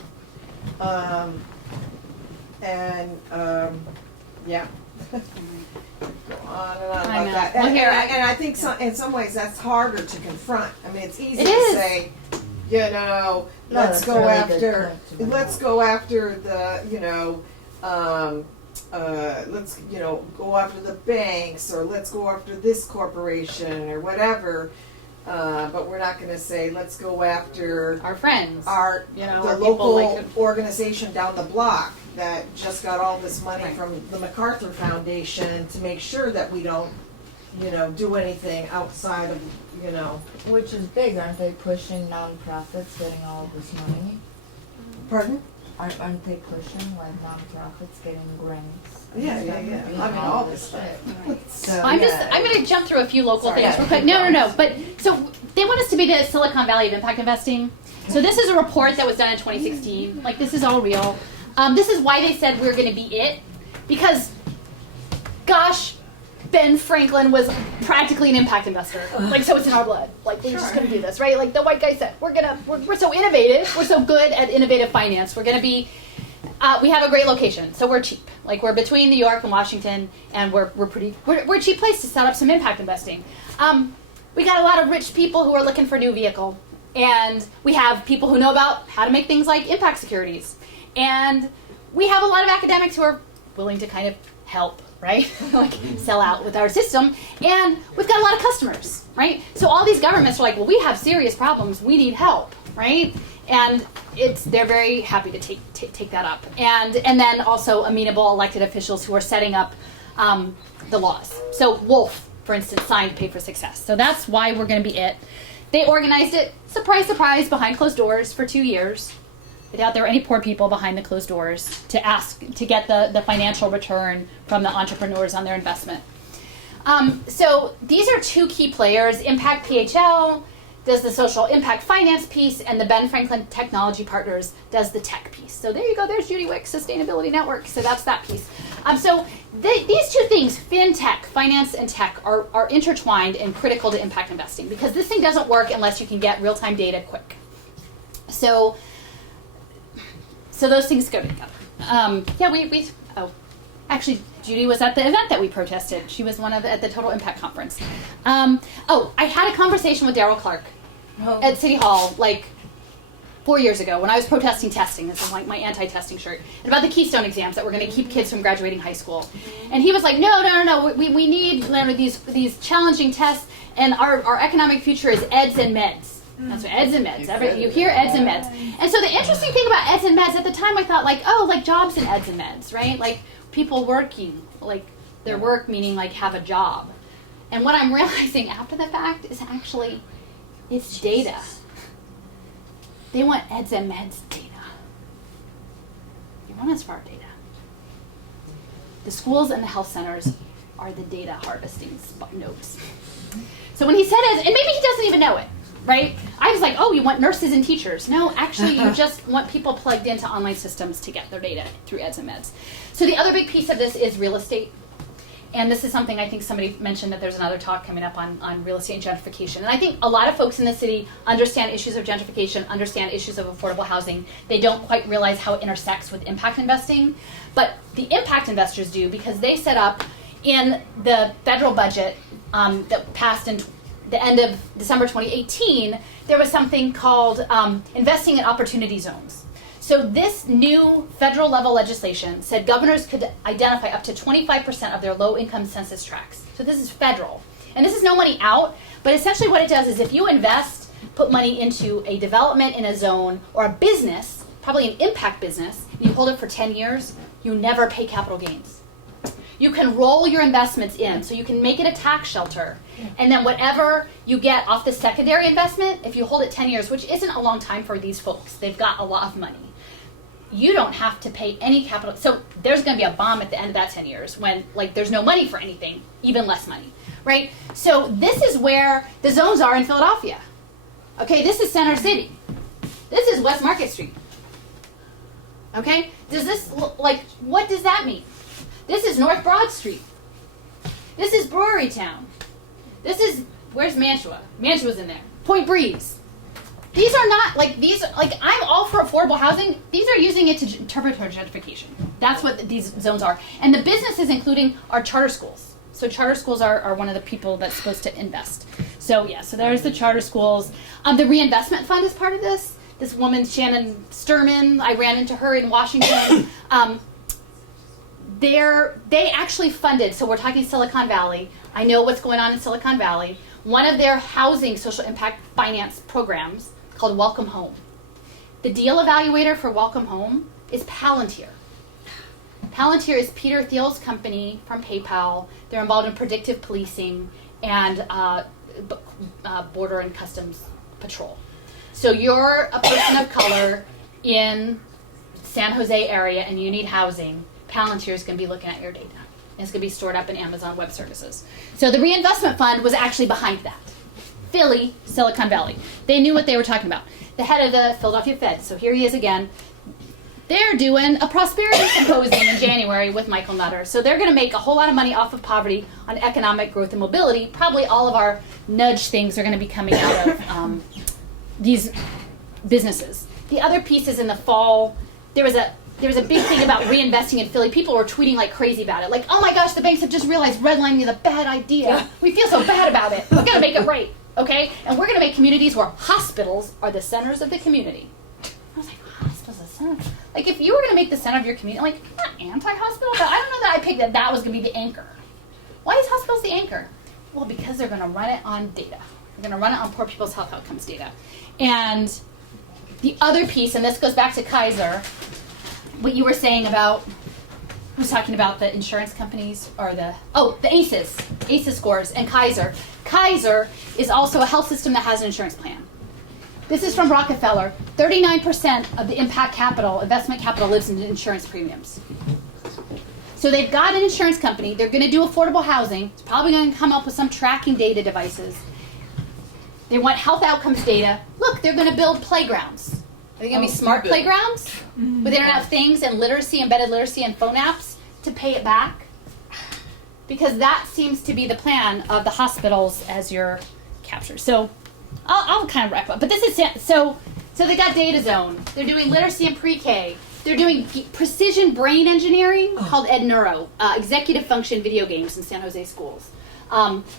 Yeah. Go on and on I about know. that. Well, here, And I think in some ways that's harder to confront. I mean, it's easy It to is. say, you know, No, let's that's go a really after, good point to make. let's go after the, you know, let's, you know, go after the banks, or let's go after this corporation or whatever. But we're not going to say, let's go after Our friends. our, You know, the or people local like organization down the block that just got all this money Right. from the MacArthur Foundation to make sure that we don't, you know, do anything outside of, you know. Which is big, aren't they pushing nonprofits getting all this money? Pardon? Aren't they pushing like nonprofits getting grants? Yeah. I mean, all this stuff. So, I'm going to jump through a few local Sorry. things real quick. No. But so they want us to be the Silicon Valley of impact investing. So this is a report that was done in 2016. Like, this is all real. This is why they said we're going to be it, because, gosh, Ben Franklin was practically an impact investor. Like, so it's in our blood. Like, we're just going to do this, right? Like the white guy said, we're so innovative. We're so good at innovative finance. We're going to be. We have a great location, so we're cheap. Like, we're between New York and Washington, and we're a cheap place to set up some impact investing. We got a lot of rich people who are looking for a new vehicle, and we have people who know about how to make things like impact securities, and we have a lot of academics who are willing to kind of help, right? Like, sell out with our system, and we've got a lot of customers, right? So all these governments are like, well, we have serious problems, we need help, right? And they're very happy to take that up, and then also amenable elected officials who are setting up the laws. So Wolf, for instance, signed Pay for Success. So that's why we're going to be it. They organized it, surprise, surprise, behind closed doors for 2 years. They doubt there were any poor people behind the closed doors to ask to get the financial return from the entrepreneurs on their investment. So these are two key players. Impact PHL does the social impact finance piece, and the Ben Franklin Technology Partners does the tech piece. So there you go. There's Judy Wick, Sustainability Network. So that's that piece. So these two things, fintech, finance, and tech, are intertwined and critical to impact investing, because this thing doesn't work unless you can get real-time data quick. So those things go together. Actually, Judy was at the event that we protested. She was at the Total Impact Conference. I had a conversation with Daryl Clark at City Hall like 4 years ago when I was protesting testing. This is like my anti-testing shirt. And about the Keystone exams that were going to keep kids from graduating high school. And he was like, no. We need these challenging tests, and our economic future is EDS and meds. That's what EDS and meds. You hear EDS and meds. And so the interesting thing about EDS and meds, at the time I thought like jobs in EDS and meds, right? Like people working, like their work meaning like have a job. And what I'm realizing after the fact is actually it's data. They want EDS and meds data. They want us for our data. The schools and the health centers are the data harvesting nodes. So when he said EDS, and maybe he doesn't even know it, right? I was like, oh, you want nurses and teachers. No, actually, you just want people plugged into online systems to get their data through EDS and meds. So the other big piece of this is real estate. And this is something I think somebody mentioned, that there's another talk coming up on real estate and gentrification. And I think a lot of folks in the city understand issues of gentrification, understand issues of affordable housing. They don't quite realize how it intersects with impact investing. But the impact investors do, because they set up in the federal budget that passed in the end of December 2018, there was something called investing in opportunity zones. So this new federal level legislation said governors could identify up to 25% of their low income census tracts. So this is federal. And this is no money out, but essentially what it does is if you invest, put money into a development in a zone or a business, probably an impact business, and you hold it for 10 years, you never pay capital gains. You can roll your investments in, so you can make it a tax shelter. And then whatever you get off the secondary investment, if you hold it 10 years, which isn't a long time for these folks, they've got a lot of money, you don't have to pay any capital. So there's going to be a bomb at the end of that 10 years when there's no money for anything, even less money, right? So this is where the zones are in Philadelphia. Okay, this is Center City. This is West Market Street. Okay, does this what does that mean? This is North Broad Street. This is Brewery Town. This is, where's Mantua? Mantua's in there. Point Breeze. These are not, I'm all for affordable housing. These are using it to interpret gentrification. That's what these zones are. And the businesses including are charter schools. So charter schools are one of the people that's supposed to invest. So yeah, so there's the charter schools. The reinvestment fund is part of this. This woman, Shannon Sturman, I ran into her in Washington. They actually funded, so we're talking Silicon Valley. I know what's going on in Silicon Valley. One of their housing social impact finance programs called Welcome Home. The deal evaluator for Welcome Home is Palantir. Palantir is Peter Thiel's company from PayPal. They're involved in predictive policing and border and customs patrol. So you're a person of color in San Jose area and you need housing, Palantir is going to be looking at your data. And it's going to be stored up in Amazon Web Services. So the reinvestment fund was actually behind that. Philly, Silicon Valley. They knew what they were talking about. The head of the Philadelphia Fed, so here he is again. They're doing a prosperity symposium in January with Michael Nutter. So they're going to make a whole lot of money off of poverty on economic growth and mobility. Probably all of our nudge things are going to be coming out of these businesses. The other piece is in the fall. There was a big thing about reinvesting in Philly. People were tweeting like crazy about it. Like, oh my gosh, the banks have just realized redlining is a bad idea. Yeah. We feel so bad about it. We're going to make it right, okay? And we're going to make communities where hospitals are the centers of the community. I was like, hospitals are the center? Like, if you were going to make the center of your community, like, I'm not anti-hospital, but I don't know that I picked that was going to be the anchor. Why is hospitals the anchor? Well, because they're going to run it on data. They're going to run it on poor people's health outcomes data. And the other piece, and this goes back to Kaiser, what you were saying about, who's talking about the insurance companies or the ACEs scores and Kaiser. Kaiser is also a health system that has an insurance plan. This is from Rockefeller. 39% of the investment capital lives in insurance premiums. So they've got an insurance company. They're going to do affordable housing. It's probably going to come up with some tracking data devices. They want health outcomes data. Look, they're going to build playgrounds. Are they going to be smart playgrounds with Internet of Things and literacy, embedded literacy and phone apps to pay it back? Because that seems to be the plan of the hospitals as you're captured. So I'll kind of wrap up. But this is, so they got Data Zone. They're doing literacy and pre-K. They're doing precision brain engineering called EdNeuro, executive function video games in San Jose schools.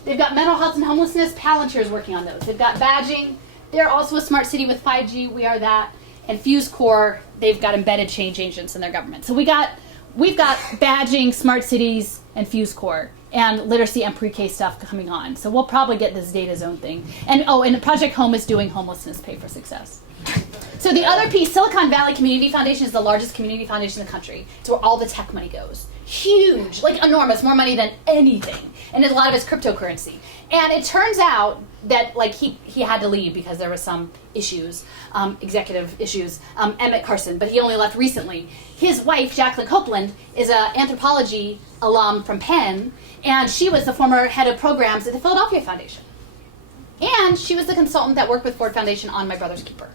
They've got mental health and homelessness. Palantir is working on those. They've got badging. They're also a smart city with 5G. We are that. And FuseCore, they've got embedded change agents in their government. So we've got badging, smart cities, and FuseCore, and literacy and pre-K stuff coming on. So we'll probably get this Data Zone thing. And Project Home is doing homelessness pay for success. So the other piece, Silicon Valley Community Foundation is the largest community foundation in the country. It's where all the tech money goes. Huge, like enormous, more money than anything. And a lot of it's cryptocurrency. And it turns out that like he had to leave because there were some issues, executive issues, Emmett Carson, but he only left recently. His wife, Jacqueline Copeland, is an anthropology alum from Penn, and she was the former head of programs at the Philadelphia Foundation. And she was the consultant that worked with Ford Foundation on My Brother's Keeper,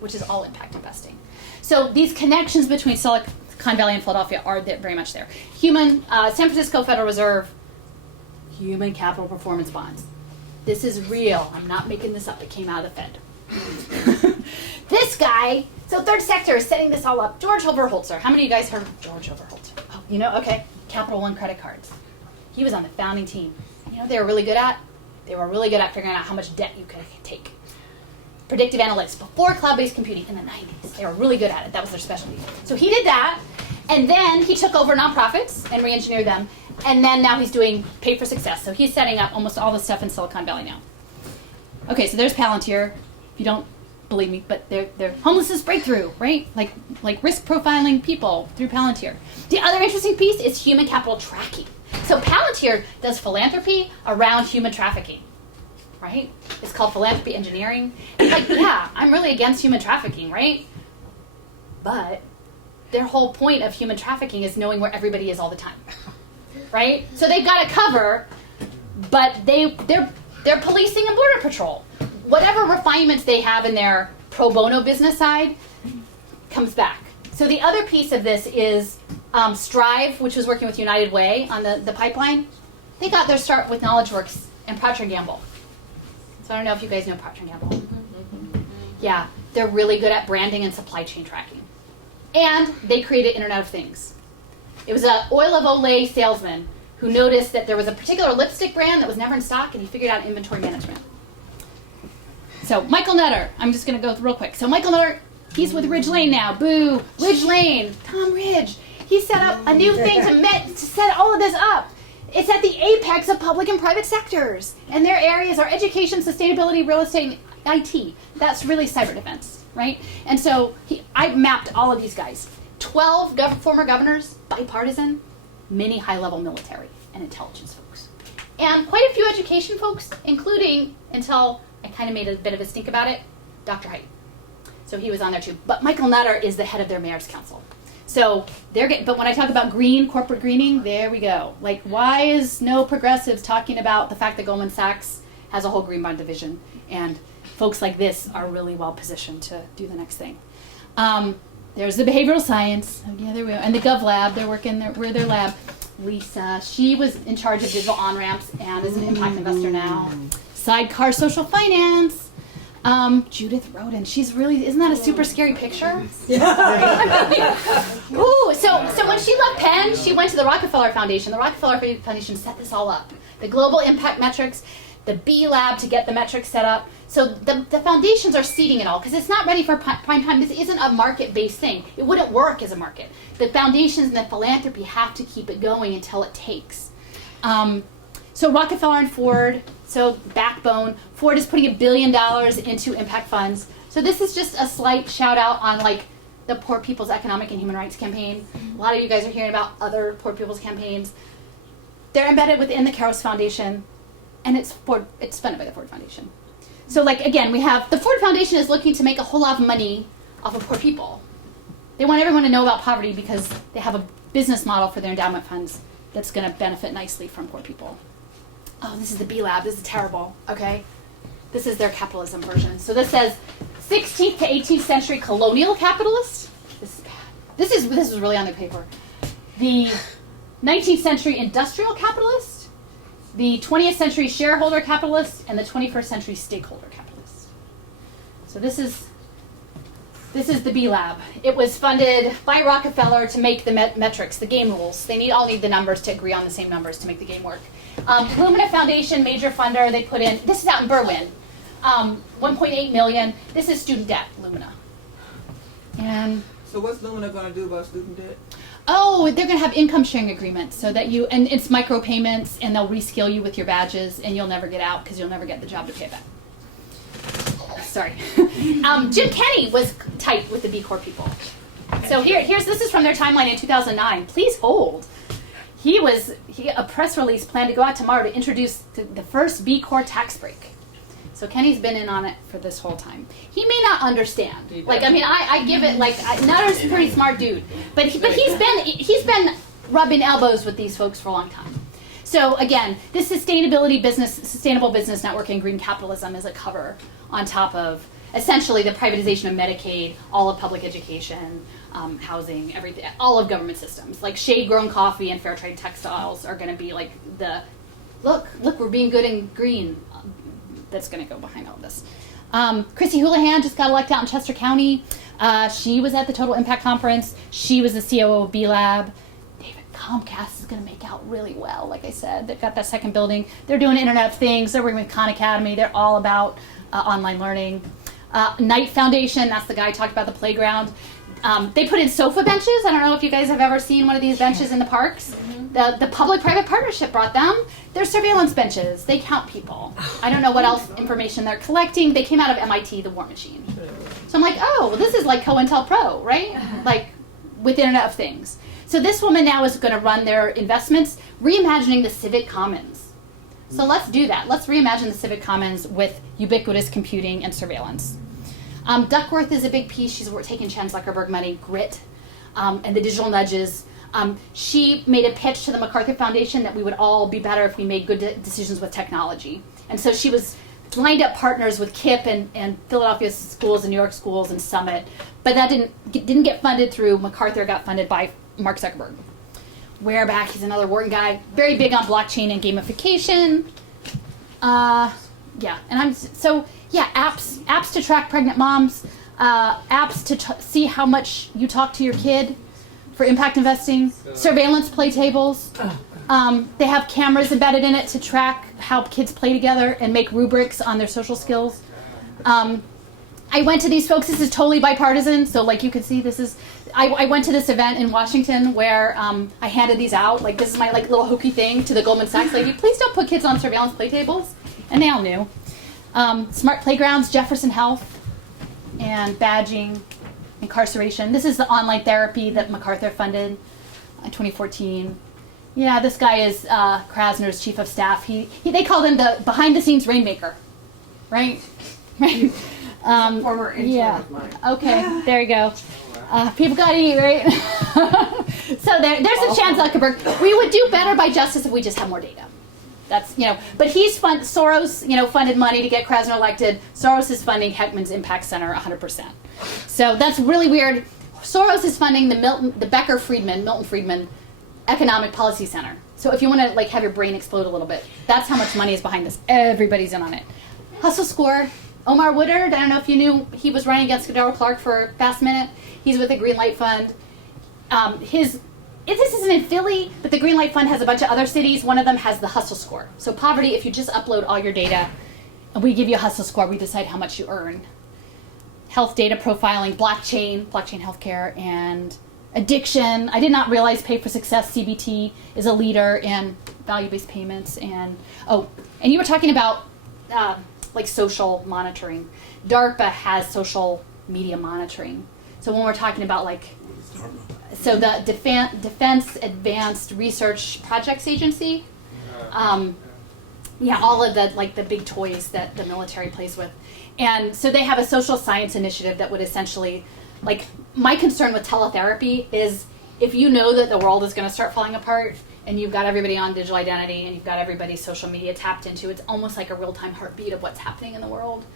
which is all impact investing. So these connections between Silicon Valley and Philadelphia are very much there. San Francisco Federal Reserve, human capital performance bonds. This is real. I'm not making this up. It came out of the Fed. This guy, so third sector is setting this all up. George Overholzer. How many of you guys heard of George Overholzer? Oh, you know? Okay. Capital One credit cards. He was on the founding team. You know what they were really good at? They were really good at figuring out how much debt you could take. Predictive analytics. Before cloud-based computing in the 90s. They were really good at it. That was their specialty. So he did that, and then he took over nonprofits and re-engineered them. And then now he's doing Pay for Success. So he's setting up almost all the stuff in Silicon Valley now. Okay, so there's Palantir. If you don't believe me, but they're homelessness breakthrough, right? Like risk profiling people through Palantir. The other interesting piece is human capital tracking. So Palantir does philanthropy around human trafficking, right? It's called philanthropy engineering. It's like, yeah, I'm really against human trafficking, right? But their whole point of human trafficking is knowing where everybody is all the time. Right? So they've got a cover, but they're policing and border patrol. Whatever refinements they have in their pro bono business side comes back. So the other piece of this is Strive, which was working with United Way on the pipeline. They got their start with KnowledgeWorks and Procter & Gamble. So I don't know if you guys know Procter & Gamble. Yeah, they're really good at branding and supply chain tracking. And they created Internet of Things. It was an Oil of Olay salesman who noticed that there was a particular lipstick brand that was never in stock, and he figured out inventory management. So Michael Nutter, I'm just going to go real quick. So Michael Nutter, he's with Ridge Lane now. Boo, Ridge Lane, Tom Ridge. He set up a new thing to set all of this up. It's at the apex of public and private sectors. And their areas are education, sustainability, real estate, IT. That's really cyber defense, right? And so I mapped all of these guys. 12 former governors, bipartisan, many high-level military and intelligence folks. And quite a few education folks, including, until I kind of made a bit of a stink about it, Dr. Haidt. So he was on there too. But Michael Nutter is the head of their mayor's council. So but when I talk about green, corporate greening, there we go. Like, why is no progressives talking about the fact that Goldman Sachs has a whole green bond division, and folks like this are really well positioned to do the next thing. There's the behavioral science. Oh, yeah, there we go. And the Gov Lab, they're working there. We're their lab. Lisa, she was in charge of digital on-ramps and is an impact investor now. Sidecar social finance. Judith Roden. She's really, isn't that a super scary picture? Yeah. Ooh, so when she left Penn, she went to the Rockefeller Foundation. The Rockefeller Foundation set this all up. The global impact metrics, the B Lab to get the metrics set up. So the foundations are seeding it all because it's not ready for prime time. This isn't a market-based thing. It wouldn't work as a market. The foundations and the philanthropy have to keep it going until it takes. So Rockefeller and Ford, so backbone. Ford is putting $1 billion into impact funds. So this is just a slight shout out on like the Poor People's Economic and Human Rights Campaign. A lot of you guys are hearing about other Poor People's campaigns. They're embedded within the Kairos Foundation, and it's funded by the Ford Foundation. So like, again, we have, the Ford Foundation is looking to make a whole lot of money off of poor people. They want everyone to know about poverty because they have a business model for their endowment funds that's going to benefit nicely from poor people. Oh, this is the B Lab. This is terrible, okay? This is their capitalism version. So this says 16th to 18th century colonial capitalist. This is bad. This is really on the paper. The 19th century industrial capitalist, the 20th century shareholder capitalist, and the 21st century stakeholder capitalist. So this is the B Lab. It was funded by Rockefeller to make the metrics, the game rules. They all need the numbers to agree on the same numbers to make the game work. Lumina Foundation, major funder, they put in, this is out in Berwyn, 1.8 million. This is student debt, Lumina. And So what's Lumina going to do about student debt? oh, they're going to have income sharing agreements so that and it's micropayments, and they'll reskill you with your badges, and you'll never get out because you'll never get the job to pay it back. Sorry. Jim Kenney was tight with the B Corp people. So this is from their timeline in 2009. Please hold. A press release planned to go out tomorrow to introduce the first B Corp tax break. So Kenny's been in on it for this whole time. He may not understand. Like, I mean, I give it like Nutter's a pretty smart dude, but he's been rubbing elbows with these folks for a long time. So again, this sustainable business network and green capitalism is a cover on top of essentially the privatization of Medicaid, all of public education, housing, everything, all of government systems. Like shade-grown coffee and fair trade textiles are going to be like the look, we're being good and green. That's going to go behind all of this. Chrissy Houlihan just got elected out in Chester County. She was at the Total Impact Conference. She was the COO of B Lab. David, Comcast is going to make out really well. Like I said, they've got that second building. They're doing Internet of Things. They're working with Khan Academy. They're all about online learning. Knight Foundation, that's the guy who talked about the playground. They put in sofa benches. I don't know if you guys have ever seen one of these benches in the parks. The public-private partnership brought them. They're surveillance benches. They count people. I don't know what else information they're collecting. They came out of MIT, the War Machine. So I'm like, oh, well, this is like COINTELPRO, right? Like with Internet of Things. So this woman now is going to run their investments, reimagining the civic commons. So let's do that. Let's reimagine the civic commons with ubiquitous computing and surveillance. Duckworth is a big piece. She's taking Chan Zuckerberg money, Grit, and the digital nudges. She made a pitch to the MacArthur Foundation that we would all be better if we made good decisions with technology. And so she was lined up partners with KIPP and Philadelphia schools and New York schools and Summit, but that didn't get funded through MacArthur. Got funded by Mark Zuckerberg. Wereback, he's another Wharton guy, very big on blockchain and gamification. Apps to track pregnant moms, apps to see how much you talk to your kid for impact investing, surveillance play tables. They have cameras embedded in it to track how kids play together and make rubrics on their social skills. I went to these folks. This is totally bipartisan. So like you can see, I went to this event in Washington where I handed these out. Like this is my like little hokey thing to the Goldman Sachs lady. Please don't put kids on surveillance play tables. And they all knew. Smart Playgrounds, Jefferson Health, and badging, incarceration. This is the online therapy that MacArthur funded in 2014. Yeah, this guy is Krasner's chief of staff. They called him the behind-the-scenes rainmaker, right? Right. Former intern of mine. Okay, there you go. People gotta eat, right? So there's a chance, Zuckerberg. We would do better by justice if we just have more data. That's, but Soros, funded money to get Krasner elected. Soros is funding Heckman's Impact Center 100%. So that's really weird. Soros is funding the Milton Friedman Economic Policy Center. So if you want to have your brain explode a little bit, that's how much money is behind this. Everybody's in on it. Hustle Score. Omar Woodard, I don't know if you knew, he was running against Darrell Clark for Fast Minute. He's with the Greenlight Fund. This isn't in Philly, but the Greenlight Fund has a bunch of other cities. One of them has the Hustle Score. So poverty, if you just upload all your data, and we give you a Hustle Score, we decide how much you earn. Health data profiling, blockchain healthcare, and addiction. I did not realize Pay for Success, CBT, is a leader in value-based payments. And you were talking about social monitoring. DARPA has social media monitoring. So when we're talking about the Defense Advanced Research Projects Agency, all of the big toys that the military plays with. And so they have a social science initiative that would essentially, my concern with teletherapy is if you know that the world is going to start falling apart and you've got everybody on digital identity and you've got everybody's social media tapped into, it's almost like a real-time heartbeat of what's happening in the world.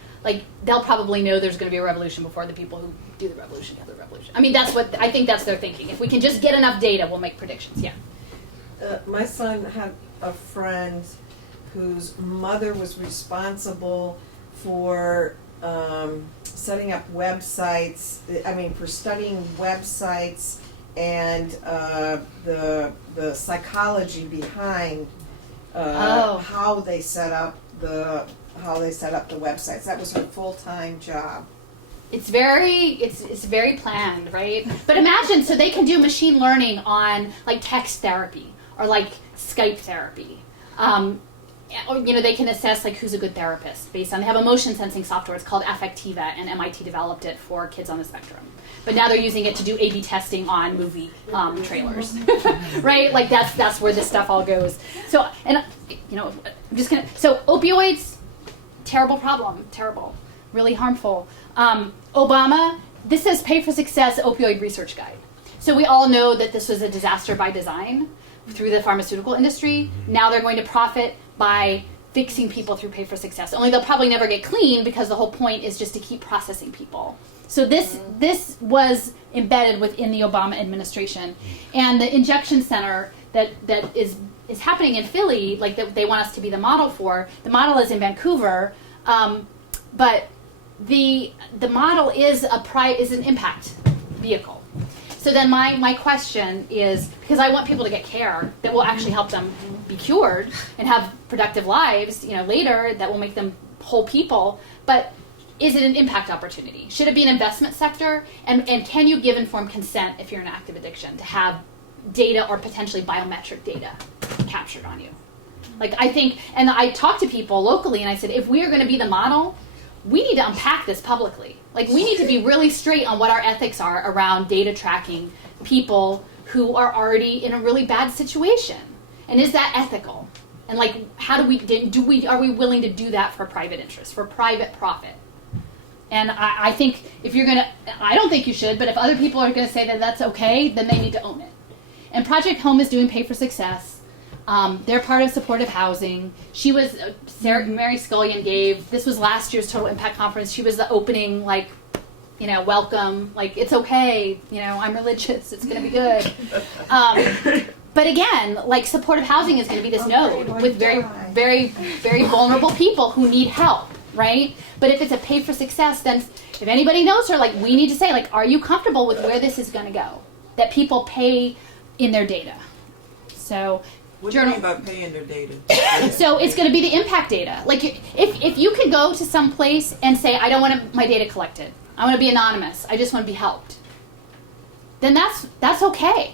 They'll probably know there's going to be a revolution before the people who do the revolution have the revolution. I mean, I think that's their thinking. If we can just get enough data, we'll make predictions. Yeah. My son had a friend whose mother was responsible for setting up websites, for studying websites and the psychology behind how they set up the websites. That was her full-time job. It's very planned, right? But imagine, so they can do machine learning on text therapy or Skype therapy. Or, they can assess who's a good therapist based on, they have a motion sensing software. It's called Affectiva, and MIT developed it for kids on the spectrum. But now they're using it to do A/B testing on movie trailers, right? That's where this stuff all goes. So, I'm just gonna. So opioids, terrible problem, terrible, really harmful. Obama. This says Pay for Success Opioid Research Guide. So we all know that this was a disaster by design through the pharmaceutical industry. Now they're going to profit by fixing people through Pay for Success. Only they'll probably never get clean because the whole point is just to keep processing people. So this was embedded within the Obama administration. And the injection center that is happening in Philly, that they want us to be the model for, the model is in Vancouver, but the model is an impact vehicle. So then my question is, because I want people to get care that will actually help them be cured and have productive lives, later, that will make them whole people, but is it an impact opportunity? Should it be an investment sector? And can you give informed consent if you're in active addiction to have data or potentially biometric data captured on you? I think, and I talked to people locally and I said, if we are going to be the model, we need to unpack this publicly. We need to be really straight on what our ethics are around data tracking people who are already in a really bad situation. And is that ethical? And how are we willing to do that for private interest, for private profit? And I think if you're gonna, I don't think you should, but if other people are gonna say that that's okay, then they need to own it. And Project Home is doing Pay for Success. They're part of supportive housing. She was, Mary Scullion gave, this was last year's Total Impact Conference. She was the opening, welcome, it's okay, I'm religious, it's gonna be good. But again, like supportive housing is going to be this node with very vulnerable people who need help, right? But if it's a pay for success, then if anybody knows her, like we need to say, like, are you comfortable with where this is going to go? That people pay in their data. So What do you mean by paying their data? so it's going to be the impact data. Like if you can go to some place and say, I don't want my data collected. I want to be anonymous. I just want to be helped. Then that's okay.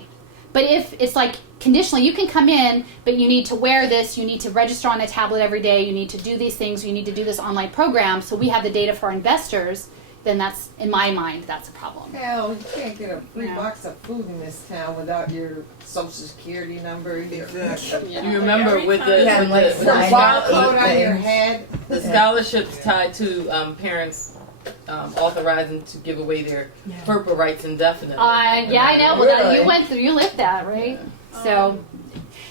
But if it's like conditionally, you can come in, but you need to wear this, you need to register on a tablet every day, you need to do these things, you need to do this online program, so we have the data for our investors, then that's, in my mind, that's a problem. Hell, you can't get a free Yeah. box of food in this town without your social security number. Exactly. You remember with the, Yeah, with like the, with the, sign schol- Barcode on your things. head. the scholarships tied to parents authorizing to give away their FERPA rights indefinitely. Yeah, I know. Well, that, Really? you lived that, right?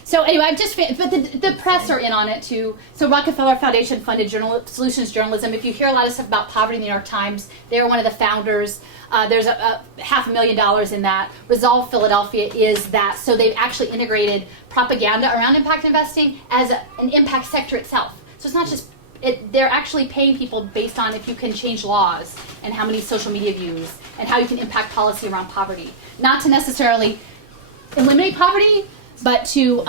So anyway, I've just, but the press are in on it too. So Rockefeller Foundation funded solutions journalism. If you hear a lot of stuff about poverty in the New York Times, they're one of the founders. There's a $500,000 in that. Resolve Philadelphia is that. So they've actually integrated propaganda around impact investing as an impact sector itself. So it's not just, they're actually paying people based on if you can change laws and how many social media views and how you can impact policy around poverty. Not to necessarily eliminate poverty, but to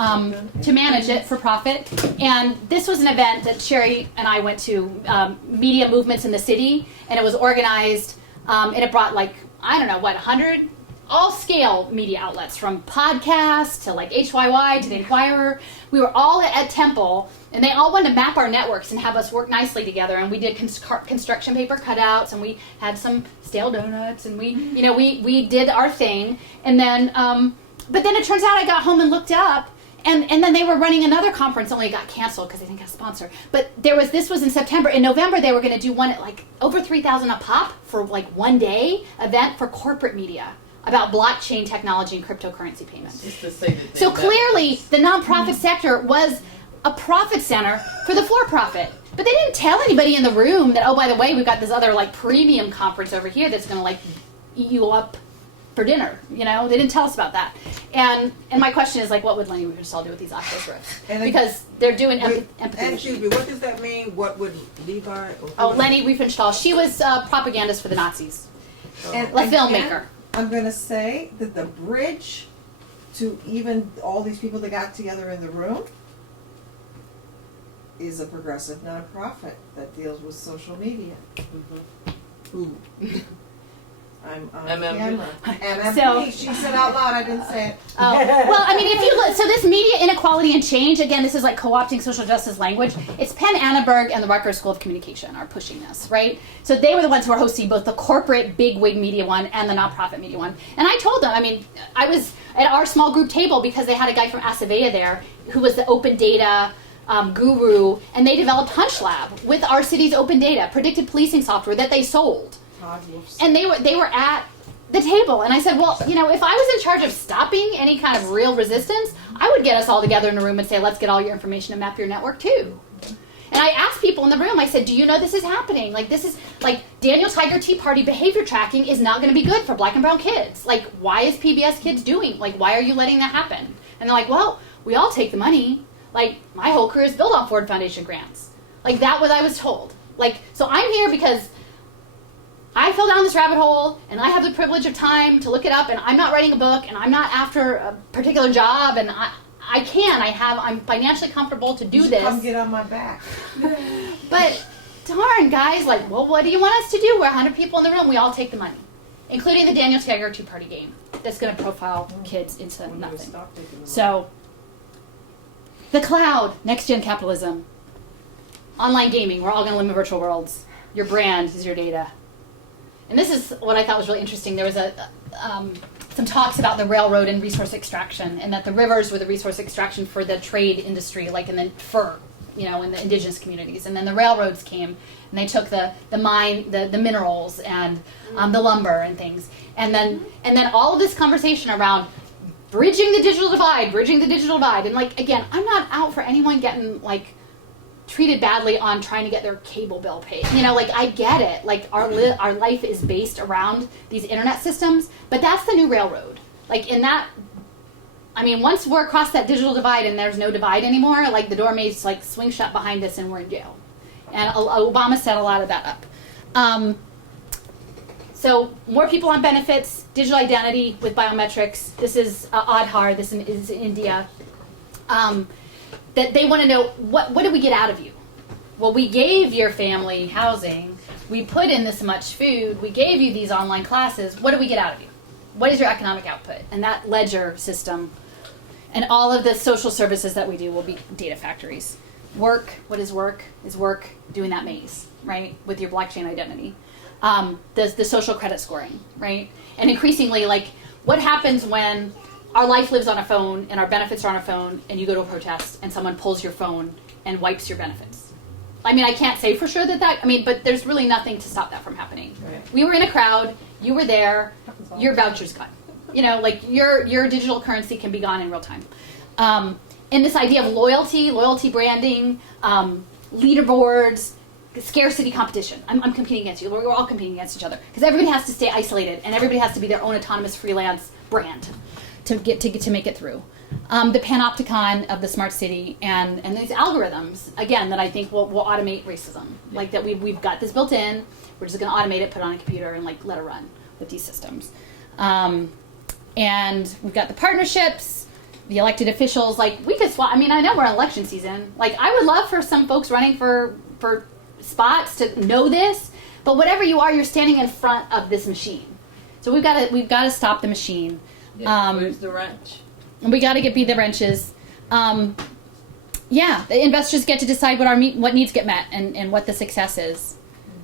manage it for profit. And this was an event that Sherry and I went to, Media Movements in the City, and it was organized, and it brought 100 all-scale media outlets, from podcasts to like HYY to the Inquirer. We were all at Temple, and they all wanted to map our networks and have us work nicely together. And we did construction paper cutouts, and we had some stale donuts, and we did our thing. And then, but then it turns out I got home and looked up, and then they were running another conference, only it got canceled because they didn't get a sponsor. But this was in September. In November, they were going to do one at like over $3,000 a pop for like 1 day event for corporate media about blockchain technology and cryptocurrency payments. Just to say that So clearly, the nonprofit sector was a profit center for the for-profit. But they didn't tell anybody in the room that, oh, by the way, we've got this other like premium conference over here that's going to like eat you up for dinner. They didn't tell us about that. And my question is, like, what would Lenny Riefenstahl do with these Oculus Rifts? Because they're doing empathy. Excuse me, what does that mean? What would Levi? Lenny Riefenstahl. She was propagandist for the Nazis. And A filmmaker. I'm going to say that the bridge to even all these people that got together in the room is a progressive nonprofit that deals with social media. Who? I'm on MMP. camera. MMP. So- She said out loud. I didn't say it. Well, I mean, if you look, so this media inequality and change, again, this is like co-opting social justice language. It's Penn Annenberg and the Rutgers School of Communication are pushing this, right? So they were the ones who were hosting both the corporate bigwig media one and the nonprofit media one. And I told them, I mean, I was at our small group table because they had a guy from Acevea there who was the open data guru, and they developed HunchLab with our city's open data, predictive policing software that they sold. And they were at the table, and I said, well, if I was in charge of stopping any kind of real resistance, I would get us all together in a room and say, let's get all your information and map your network too. And I asked people in the room, I said, do you know this is happening? Like, this is, like, Daniel Tiger Tea Party behavior tracking is not going to be good for black and brown kids. Like, why is PBS Kids doing? Like, why are you letting that happen? And they're like, well, we all take the money. Like, my whole career is built on Ford Foundation grants. Like, that was I was told. Like, so I'm here because I fell down this rabbit hole, and I have the privilege of time to look it up, and I'm not writing a book, and I'm not after a particular job, and I'm financially comfortable to do this. Come get on my back. But darn, guys, like, well, what do you want us to do? We're 100 people in the room. We all take the money, including the Daniel Tiger Tea Party game that's going to profile kids into nothing. So, the cloud, next-gen capitalism, online gaming. We're all going to live in virtual worlds. Your brand is your data. And this is what I thought was really interesting. There was some talks about the railroad and resource extraction, and that the rivers were the resource extraction for the trade industry, like in the fur, in the indigenous communities. And then the railroads came, and they took the minerals and the lumber and things. And then all of this conversation around bridging the digital divide. And like, again, I'm not out for anyone getting like treated badly on trying to get their cable bill paid. I get it. Like, our life is based around these internet systems, but that's the new railroad. Like, in that, I mean, once we're across that digital divide and there's no divide anymore, like the door may like swing shut behind us and we're in jail. And Obama set a lot of that up. So more people on benefits, digital identity with biometrics. This is Aadhaar. This is India. That they want to know, what did we get out of you? Well, we gave your family housing. We put in this much food. We gave you these online classes. What did we get out of you? What is your economic output? And that ledger system and all of the social services that we do will be data factories. Work, what is work? Is work doing that maze, right, with your blockchain identity. The social credit scoring, right? And increasingly, like, what happens when our life lives on a phone and our benefits are on a phone and you go to a protest and someone pulls your phone and wipes your benefits? I mean, I can't say for sure but there's really nothing to stop that from happening. Right. We were in a crowd, you were there, your voucher's gone. You know, like your digital currency can be gone in real time. And this idea of loyalty branding, leaderboards, scarcity competition. I'm competing against you. We're all competing against each other because everybody has to stay isolated and everybody has to be their own autonomous freelance brand to make it through. The panopticon of the smart city and these algorithms, again, that I think will automate racism. Like that we've got this built in. We're just going to automate it, put it on a computer, and like let it run with these systems. And we've got the partnerships, the elected officials. Like we could swap. I mean, I know we're in election season. Like I would love for some folks running for spots to know this, but whatever you are, you're standing in front of this machine. So we've got to stop the machine. Yeah, where's the wrench? And we got to be the wrenches. The investors get to decide what needs get met and what the success is.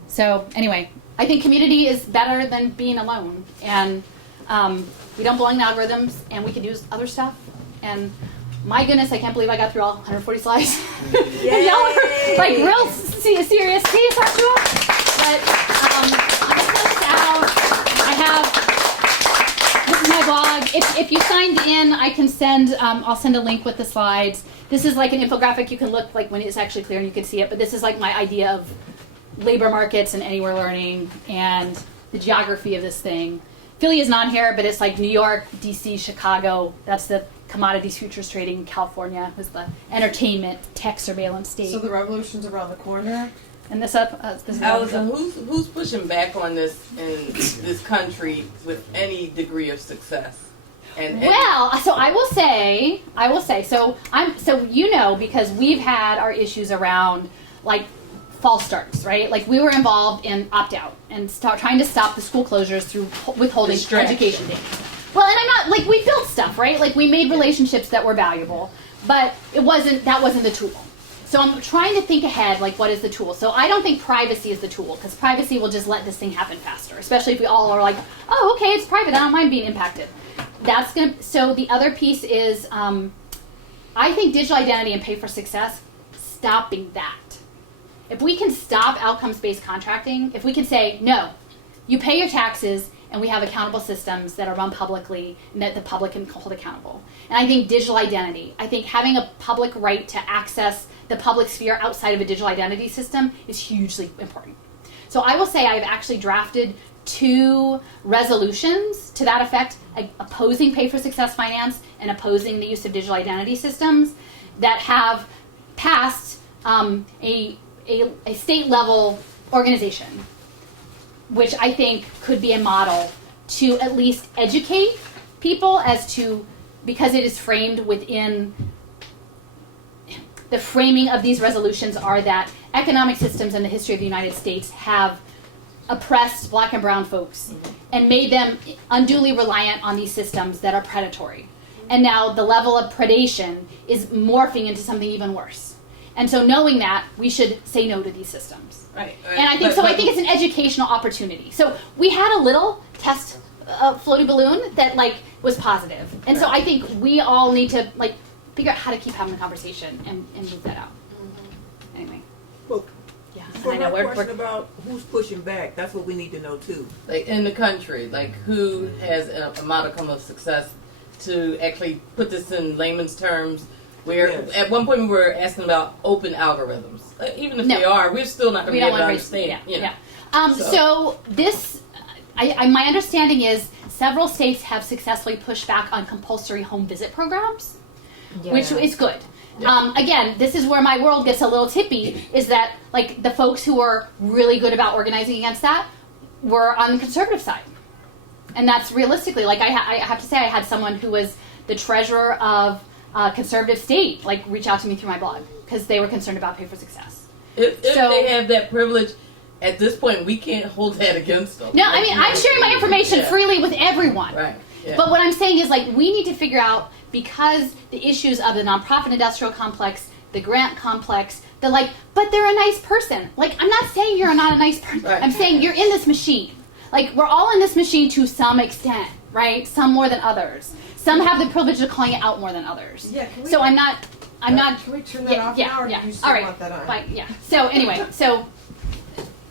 So anyway, I think community is better than being alone, and we don't belong in algorithms, and we can do other stuff. And my goodness, I can't believe I got through all 140 slides. And y'all are like real serious. See, Joshua? But I'm closed out. This is my blog. If you signed in, I can I'll send a link with the slides. This is like an infographic. You can look like when it's actually clear and you can see it. But this is like my idea of labor markets and anywhere learning and the geography of this thing. Philly is not here, but it's like New York, DC, Chicago. That's the commodities futures trading. California was the entertainment tech surveillance state. So the revolution's around the corner. And this is Allison, who's pushing back on this in this country with any degree of success? Well, so I will say, so you know, because we've had our issues around like false starts, right? Like we were involved in opt-out and trying to stop the school closures through withholding education data. Well, and I'm not, like we built stuff, right? Like we made relationships that were valuable, but that wasn't the tool. So I'm trying to think ahead, like what is the tool? So I don't think privacy is the tool, because privacy will just let this thing happen faster, especially if we all are like, oh, okay, it's private, I don't mind being impacted. So the other piece is, I think digital identity and pay for success, stopping that. If we can stop outcomes-based contracting, if we can say, no, you pay your taxes and we have accountable systems that are run publicly and that the public can hold accountable. And I think digital identity, I think having a public right to access the public sphere outside of a digital identity system is hugely important. So I will say I've actually drafted 2 resolutions to that effect, opposing pay for success finance and opposing the use of digital identity systems that have passed a state level organization, which I think could be a model to at least educate people as to, because it is framed within the framing of these resolutions are that economic systems in the history of the United States have oppressed black and brown folks and made them unduly reliant on these systems that are predatory. And now the level of predation is morphing into something even worse. And so knowing that, we should say no to these systems. Right. And I think I think it's an educational opportunity. So we had a little test floaty balloon that like was positive. And so I think we all need to like figure out how to keep having the conversation and move that out. Anyway. Well, yeah. for I know my question about who's pushing back, that's what we need to know too. Like in the country, like who has a modicum of success to actually put this in layman's terms? Where at one point we were asking about open algorithms. Even if they are, we're still not going to be able to understand. So this, my understanding is several states have successfully pushed back on compulsory home visit programs, which is good. Again, this is where my world gets a little tippy, is that like the folks who are really good about organizing against that were on the conservative side. And that's realistically, like I have to say, I had someone who was the treasurer of a conservative state, like reach out to me through my blog because they were concerned about Pay for Success. If they have that privilege, at this point, we can't hold that against them. No, I mean, I'm sharing my information freely with everyone. Right. Yeah. But what I'm saying is, like, we need to figure out, because the issues of the nonprofit industrial complex, the grant complex, they're like, but they're a nice person. Like, I'm not saying you're not a nice person. Right. I'm saying you're in this machine. Like, we're all in this machine to some extent, right? Some more than others. Some have the privilege of calling it out more than others. Yeah, can we- so I'm not. Can we turn that off now, or do you still All right. want that on? Fine. Yeah. So anyway, so